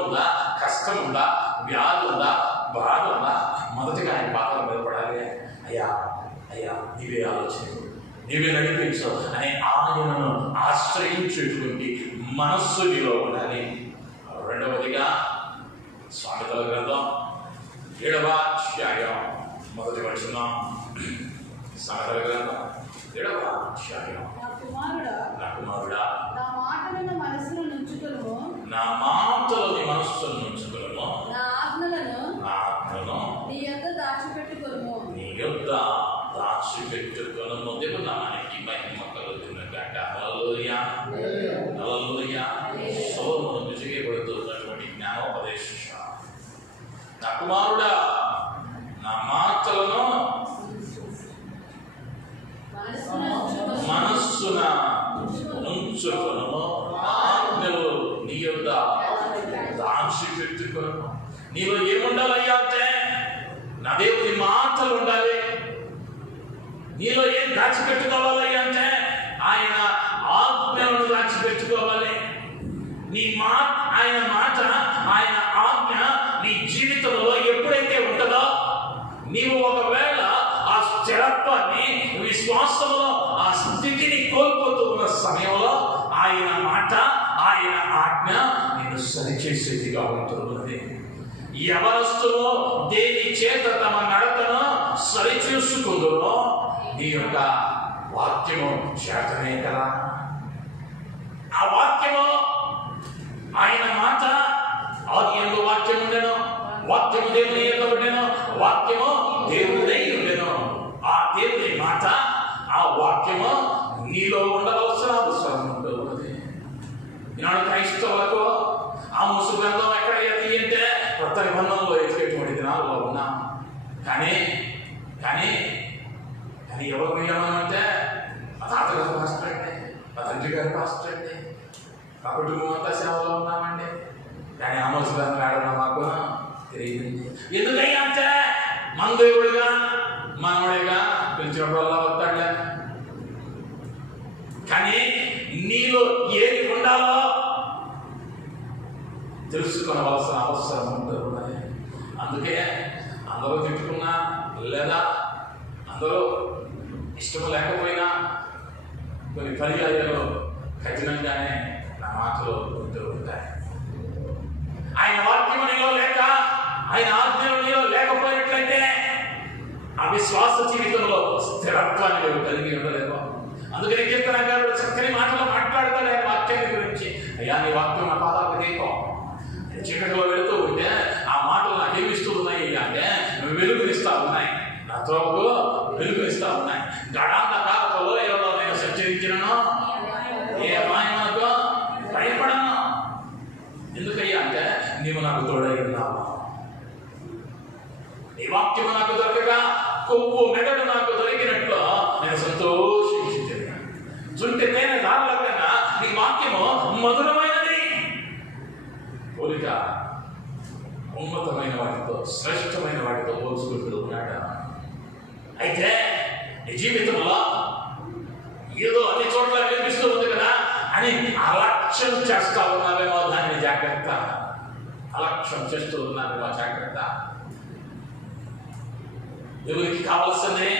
ఉందా, కష్టం ఉందా, వ్యాధి ఉందా, బాధ ఉందా, మొదటిగా ఆయన పాత్ర మీద పడాలి. అయ్యా నీవే ఆలోచన, నీవే నడిపించు అని ఆయనను ఆశ్రయించేటువంటి మనస్సు నీలో ఉండాలి. రెండవదిగా సామెతల గ్రంథం 7వ అధ్యాయం 1వ వచనం. సామెతల గ్రంథం 7వ అధ్యాయం. నా కుమారుడా నా మాటలు నీ మనస్సులో ఉంచుకొనుము, నా ఆజ్ఞలను నీ యొద్ద దాచిపెట్టుకొనుము. దేవుని నామానికి మహిమ కలుగుతున్న గంట. హల్లెలూయా. సొలొమోను విజయపడుతున్నటువంటి జ్ఞానోపదేశం. నా కుమారుడా నా మాటలను మనస్సున ఉంచుకొనుము, ఆజ్ఞలు నీ యొద్ద దాచిపెట్టుకొనుము. నీలో ఏముండాలయ్యా అంటే నా దేవుని మాటలు ఉండాలి. నీలో ఏం దాచిపెట్టుకోవాలయ్యా అంటే ఆయన ఆజ్ఞలను దాచిపెట్టుకోవాలి. ఆయన మాట, ఆయన ఆజ్ఞ నీ జీవితంలో ఎప్పుడైతే ఉంటుందో, నీవు ఒకవేళ ఆ స్థిరత్వాన్ని, విశ్వాసంలో ఆ స్థితిని కోల్పోతూ ఉన్న సమయంలో ఆయన మాట, ఆయన ఆజ్ఞ నిన్ను సరిచేసేదిగా ఉంటున్నది. యవనస్తులు దేని చేత తమ నడతను సరిచూసుకుందురో నీ యొక్క వాక్యము చేతనే కదా. ఆ వాక్యము ఆయన మాట, ఆదియందు వాక్యం ఉండే దేవుని యొక్క ఉండెను, వాక్యము దేవునిదై ఉండెను. ఆ దేవుని మాట, ఆ వాక్యము నీలో ఉండవలసిన అవసరం ఉంటుంది. ఈనాడు క్రైస్తవులకు ఆమోసు గ్రంథం ఎక్కడ ఎత్తి కొత్త నిబంధనలో ఎతికేటువంటి దినాల్లో ఉన్నాం. కానీ కానీ కానీ ఎవరు పోయామంటే మా తాతగారు పాస్టర్ అండి, మా తండ్రి గారు పాస్టర్ అండి, మా కుటుంబం అంతా సేవలో ఉన్నామండి. కానీ ఆమోసు గ్రంథం ఆడడం మాకు తెలియదు. ఎందుకయ్యా అంటే మన దేవుడిగా మనవాడిగా పిలిచినప్పుడు వల్ల వస్తాడులే. కానీ నీలో ఏది ఉండాలో తెలుసుకోవలసిన అవసరం ఉంటుంది. అందుకే అందరూ తిట్టుకున్నా లేదా అందరూ ఇష్టం లేకపోయినా కొన్ని పర్యాయాలు కఠినంగానే నా మాటలు ఉంటూ ఉంటాయి. ఆయన వాక్యం నీలో లేక, ఆయన ఆజ్ఞలు నీలో లేకపోయినట్లయితే ఆ విశ్వాస జీవితంలో స్థిరత్వాన్ని నువ్వు కలిగి ఉండలేవు. అందుకని కీర్తనకారుడు చక్కని మాటలు మాట్లాడతాడు ఆయన వాక్యాన్ని గురించి. అయ్యా నీ వాక్యం నా పాదాలకు దీపం. చీకటిలో వెళుతూ ఉంటే ఆ మాటలు నాకేమిస్తూ ఉన్నాయి అంటే నువ్వు వెలుగునిస్తా ఉన్నాయి, నా త్రోవకు వెలుగునిస్తా ఉన్నాయి. గడాంధకారములో ఎవరో నేను సంచరించినను ఏ అపాయమునకు భయపడను. ఎందుకయ్యా అంటే నీవు నాకు తోడై ఉన్నావు. నీ వాక్యము నాకు దొరకగా కొవ్వు మెదడు నాకు దొరికినట్లు నేను సంతోషించింది. చుంటి తేనె దారుల కన్నా నీ వాక్యము మధురమైనది. పోలిక ఉన్నతమైన వాటితో, శ్రేష్టమైన వాటితో పోల్చుకుంటూ ఉన్నాడు. అయితే నీ జీవితంలో ఏదో అన్ని చోట్ల వినిపిస్తూ ఉంది కదా అని అలక్ష్యం చేస్తా ఉన్నావేమో, దాన్ని జాగ్రత్త. అలక్ష్యం చేస్తూ ఉన్నావేమో, జాగ్రత్త. దేవునికి కావాల్సిందే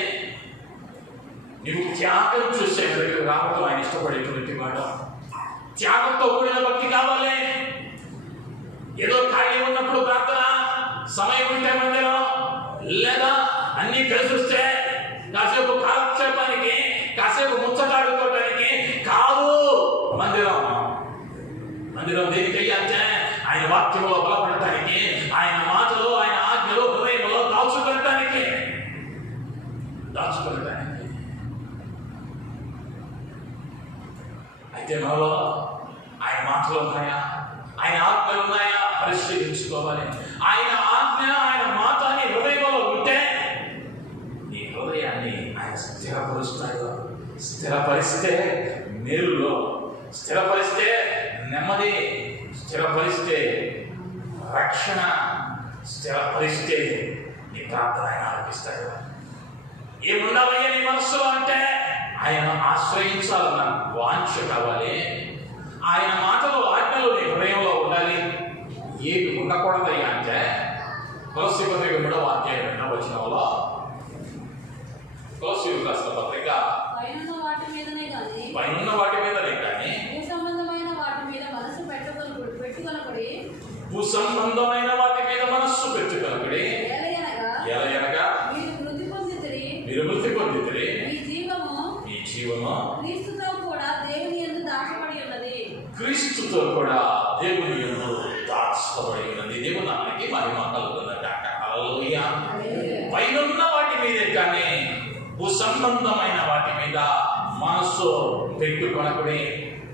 నీవు త్యాగం చూసే దగ్గర రావటం ఆయన ఇష్టపడేటువంటి వాడు. త్యాగంతో కూడిన భక్తి కావాలి. ఏదో ఖాళీ ఉన్నప్పుడు ప్రార్థన, సమయం ఉంటే మందిరం, లేదా అన్ని కలిసి వస్తే కాసేపు కాలక్షేపానికి, కాసేపు ముచ్చటాడుకోవడానికి కాదు మందిరం. మందిరం దేనికయ్యా అంటే ఆయన వాక్యంలో బలపడటానికి, ఆయన మాటలు, ఆయన ఆజ్ఞలు హృదయంలో దాచుకోవటానికి. అయితే మనలో ఆయన మాటలు ఉన్నాయా, ఆయన ఆజ్ఞలు ఉన్నాయా పరిశీలించుకోవాలి. ఆయన ఆజ్ఞ, ఆయన మాట నీ హృదయంలో ఉంటే నీ హృదయాన్ని ఆయన స్థిరపరుస్తాడు. స్థిరపరిస్తే మేలులో, స్థిరపరిస్తే నెమ్మది, స్థిరపరిస్తే రక్షణ, స్థిరపరిస్తే నీ ప్రార్థన ఆయన ఆలపిస్తాడు. ఏముండాలయ్యా నీ మనస్సులో అంటే ఆయన ఆశ్రయించాలన్న వాంఛ కావాలి. ఆయన మాటలు, ఆజ్ఞలు నీ హృదయంలో ఉండాలి. ఏమి ఉండకూడదయ్యా అంటే కొలస్సీ పత్రిక 3వ అధ్యాయం 2వ వచనంలో, కొలస్సీ రాసిన పత్రిక పైనున్న వాటి మీదనే కానీ భూ సంబంధమైన వాటి మీద మనస్సు పెట్టుకొనకుడి. ఎలయనగా మీరు మృతి పొందితిరి, మీ జీవము క్రీస్తుతో కూడా దేవుని యందు దాచబడి ఉన్నది. దేవుని నామానికి మహిమ కలుగునుగాక. హల్లెలూయా. పైనున్న వాటి మీదే కానీ భూ సంబంధమైన వాటి మీద మనస్సు పెట్టుకొనకుడి.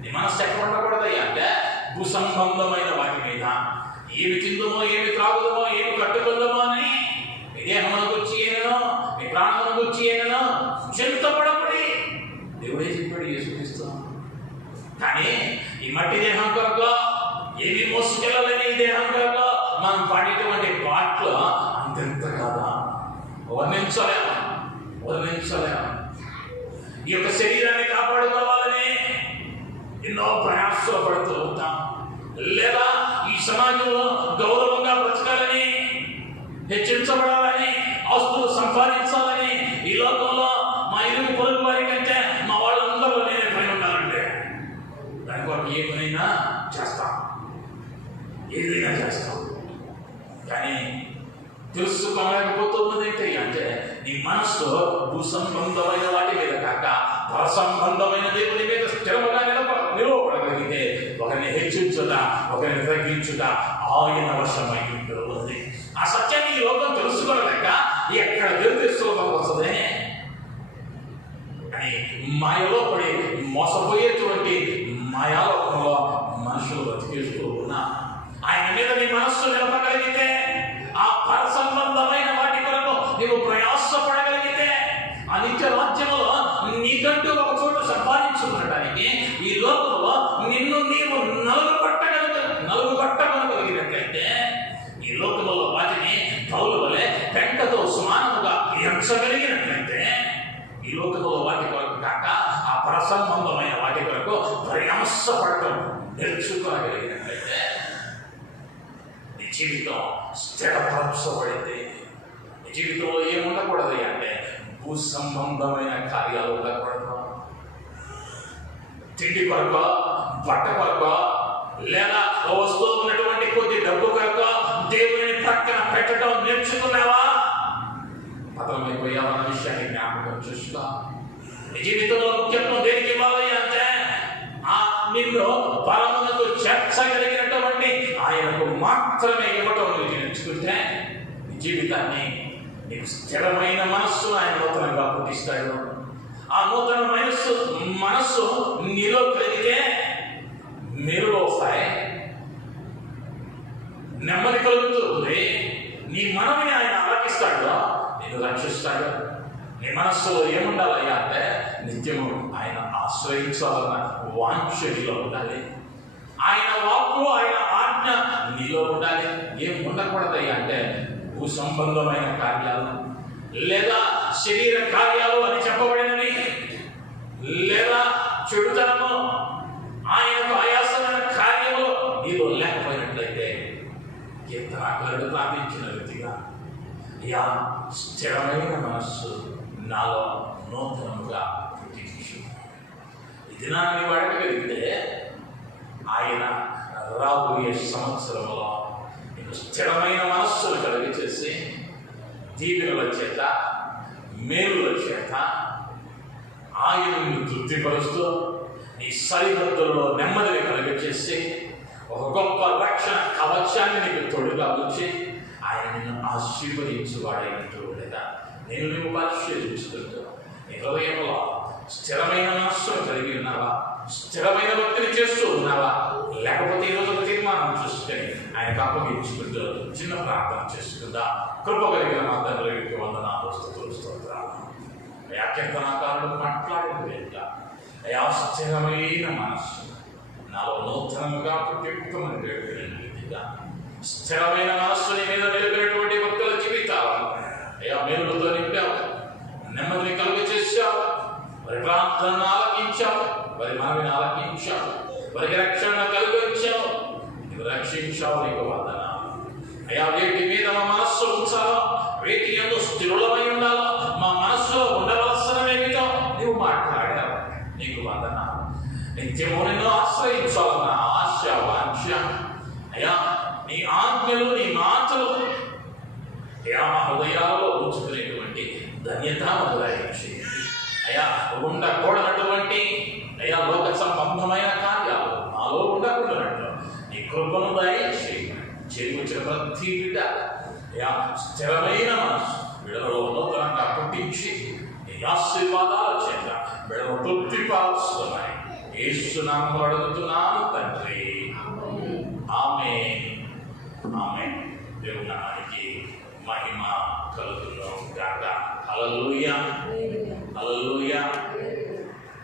నీ మనస్సు ఎక్కడ ఉండకూడదయ్యా అంటే భూ సంబంధమైన వాటి మీద. ఏమి తిందుమో, ఏమి త్రాగుదమో, ఏమి కట్టుకుందామో అని మీ దేహమును గురించి ఏనో, మీ ప్రాణమును గురించి ఏనో చింతపడకుడి. దేవుడే చెప్పాడు యేసుక్రీస్తు. కానీ ఈ మట్టి దేహం కొరకు, ఏమి మోసుకెళ్ళలేని ఈ దేహం కొరకు మనం పాడేటువంటి పాటలు అంతెంత కాదా వర్ణించలేము. ఈ యొక్క శరీరాన్ని కాపాడుకోవాలని ఎన్నో ప్రయాసలు పడుతూ ఉంటాం. లేదా ఈ సమాజంలో గౌరవంగా బ్రతకాలని, హెచ్చించబడాలని, ఆస్తులు సంపాదించాలని, ఈ లోకంలో మా ఇరుగు పొరుగు వారి కంటే మా వాళ్ళందరూ నేనే పైన ఉండాలంటే దాని కొరకు ఏమైనా చేస్తాం, ఏదైనా చేస్తాం. కానీ తెలుసుకోలేకపోతున్నది ఏంటి అంటే నీ మనస్సు భూ సంబంధమైన వాటి మీద కాక పర సంబంధమైన దేవుని మీద స్థిరముగా నిలవబడగలిగితే ఒకరిని హెచ్చించుట, ఒకరిని తగ్గించుట ఆయన వశమై ఉంటుంది. ఆ సత్యాన్ని ఈ లోకం తెలుసుకోలేక ఎక్కడ తెలిపిస్తూ వస్తుంది అని మాయలో పడి మోసపోయేటువంటి మాయాలోకంలో మనుషులు బతికేస్తూ ఉన్నా. ఆయన మీద నీ మనస్సు నిలపగలిగితే, ఆ పర సంబంధమైన వాటి కొరకు నీవు ప్రయాసపడగలిగితే, ఆ నిత్య రాజ్యంలో నీకంటూ ఒక చోటు సంపాదించుకునడానికి ఈ లోకంలో నిన్ను నీవు నలుగుపట్టగలిగినట్లయితే, ఈ లోకంలో వాటిని పౌలు వలె పెంటతో సమానముగా ఎంచగలిగినట్లయితే, ఈ లోకంలో వాటి కొరకు కాక ఆ పరసంబంధమైన వాటి కొరకు ప్రయాసపడటం నేర్చుకోగలిగినట్లయితే నీ జీవితం స్థిరపరచబడింది. నీ జీవితంలో ఏముండకూడదు అంటే భూ సంబంధమైన కార్యాలు ఉండకూడదు. తిండి కొరకు, బట్ట కొరకు, లేదా వస్తువు ఉన్నటువంటి కొద్ది డబ్బు కొరకు దేవుని ప్రక్కన పెట్టడం నేర్చుకున్నావా? పతనమైపోయావన్న విషయాన్ని జ్ఞాపకం చూసుకో. నీ జీవితంలో ముఖ్యత్వం దేనికి ఇవ్వాలి అంటే నిన్ను పరమునకు చేర్చగలిగినటువంటి ఆయనకు మాత్రమే ఇవ్వటం నువ్వు నేర్చుకుంటే నీ జీవితాన్ని, నీకు స్థిరమైన మనస్సు ఆయన నూతనంగా పుట్టిస్తాడు. ఆ నూతన మనస్సు నీలో కలిగితే మెరులు వస్తాయి, నెమ్మది కలుగుతుంది. నీ మనవిని ఆయన ఆలకిస్తాడు, నిన్ను రక్షిస్తాడు. నీ మనస్సులో ఏముండాలయ్యా అంటే నిత్యము ఆయన ఆశ్రయించాలన్న వాంఛ నీలో ఉండాలి. ఆయన వాక్కు, ఆయన ఆజ్ఞ నీలో ఉండాలి. ఏం ఉండకూడదయ్యా అంటే భూ సంబంధమైన కార్యాలు, లేదా శరీర కార్యాలు అని చెప్పబడినవి, లేదా చెడుతనము, ఆయనకు ఆయాసమైన కార్యములు నీలో లేకపోయినట్లయితే కీర్తనాకారుడు ప్రార్థించిన రీతిగా యా స్థిరమైన మనస్సు నాలో నూతనముగా పుట్టించు. ఈ దినాన్ని వాడగలిగితే ఆయన రాబోయే సంవత్సరంలో నీకు స్థిరమైన మనస్సును కలిగి చేసి దీవెనల చేత, మేలుల చేత ఆయనను తృప్తిపరుస్తూ నీ సరిహద్దులలో నెమ్మదిని కలిగచేసి ఒక గొప్ప రక్షణ కవచాన్ని నీకు తోడుగా ఉంచి ఆయన నిన్ను ఆశీర్వదించువాడైనట్టు లేదా నేను నువ్వు పరిశీలించుకుంటూ నీ హృదయంలో స్థిరమైన మనస్సును కలిగి ఉన్నావా? స్థిరమైన భక్తిని చేస్తూ ఉన్నావా? లేకపోతే ఈరోజు ఒక తీర్మానం చూసుకొని ఆయనకు అప్పగించుకుంటూ చిన్న ప్రార్థన చేసుకుందా. కృప కలిగిన మా తండ్రికి వందనాలు, స్తుతులు, స్తోత్రాలు. వ్యాఖ్యానాకారుడు మాట్లాడిన వేట అయా స్థిరమైన మనస్సు నాలో నూతనంగా పుట్టింపుమని రీతిగా స్థిరమైన మనస్సుని మీద నిలిపినటువంటి భక్తుల జీవితాలను అయా మేలులతో నింపావు, నెమ్మదిని కలుగ చేశావు, వారి ప్రార్థనను ఆలకించావు, వారి మనవిని ఆలకించావు, వారికి రక్షణను కలిగించావు, నీవు రక్షించావు. నీకు వందనాలు అయా. వేటి మీద మా మనస్సు ఉంచాలో, వేటి ఎందు స్థిరులమై ఉండాలో, మా మనస్సులో ఉండవలసినవేమిటో నీవు మాట్లాడావు. నీకు వందనాలు. నిత్యము నిన్ను ఆశ్రయించాలన్న ఆశ, వాంఛ అయా నీ ఆజ్ఞలు, నీ మాటలు అయా మా హృదయాలలో ఉంచుకునేటువంటి ధన్యత మొదలైంది అయా. ఉండకూడనటువంటి అయా లోక సంబంధమైన కార్యాలు నాలో ఉండకూడనట్లు నీ కృపను దయచేసి చేకూర్చిన ప్రతి బిడ్డ అయా స్థిరమైన మనసు బిడ్డలో నూతనంగా పుట్టించి నీ ఆశీర్వాదాల చేత బిడ్డను తృప్తిపరుస్తున్నాయి. యేసు నామములో అడుగుతున్నాను తండ్రి.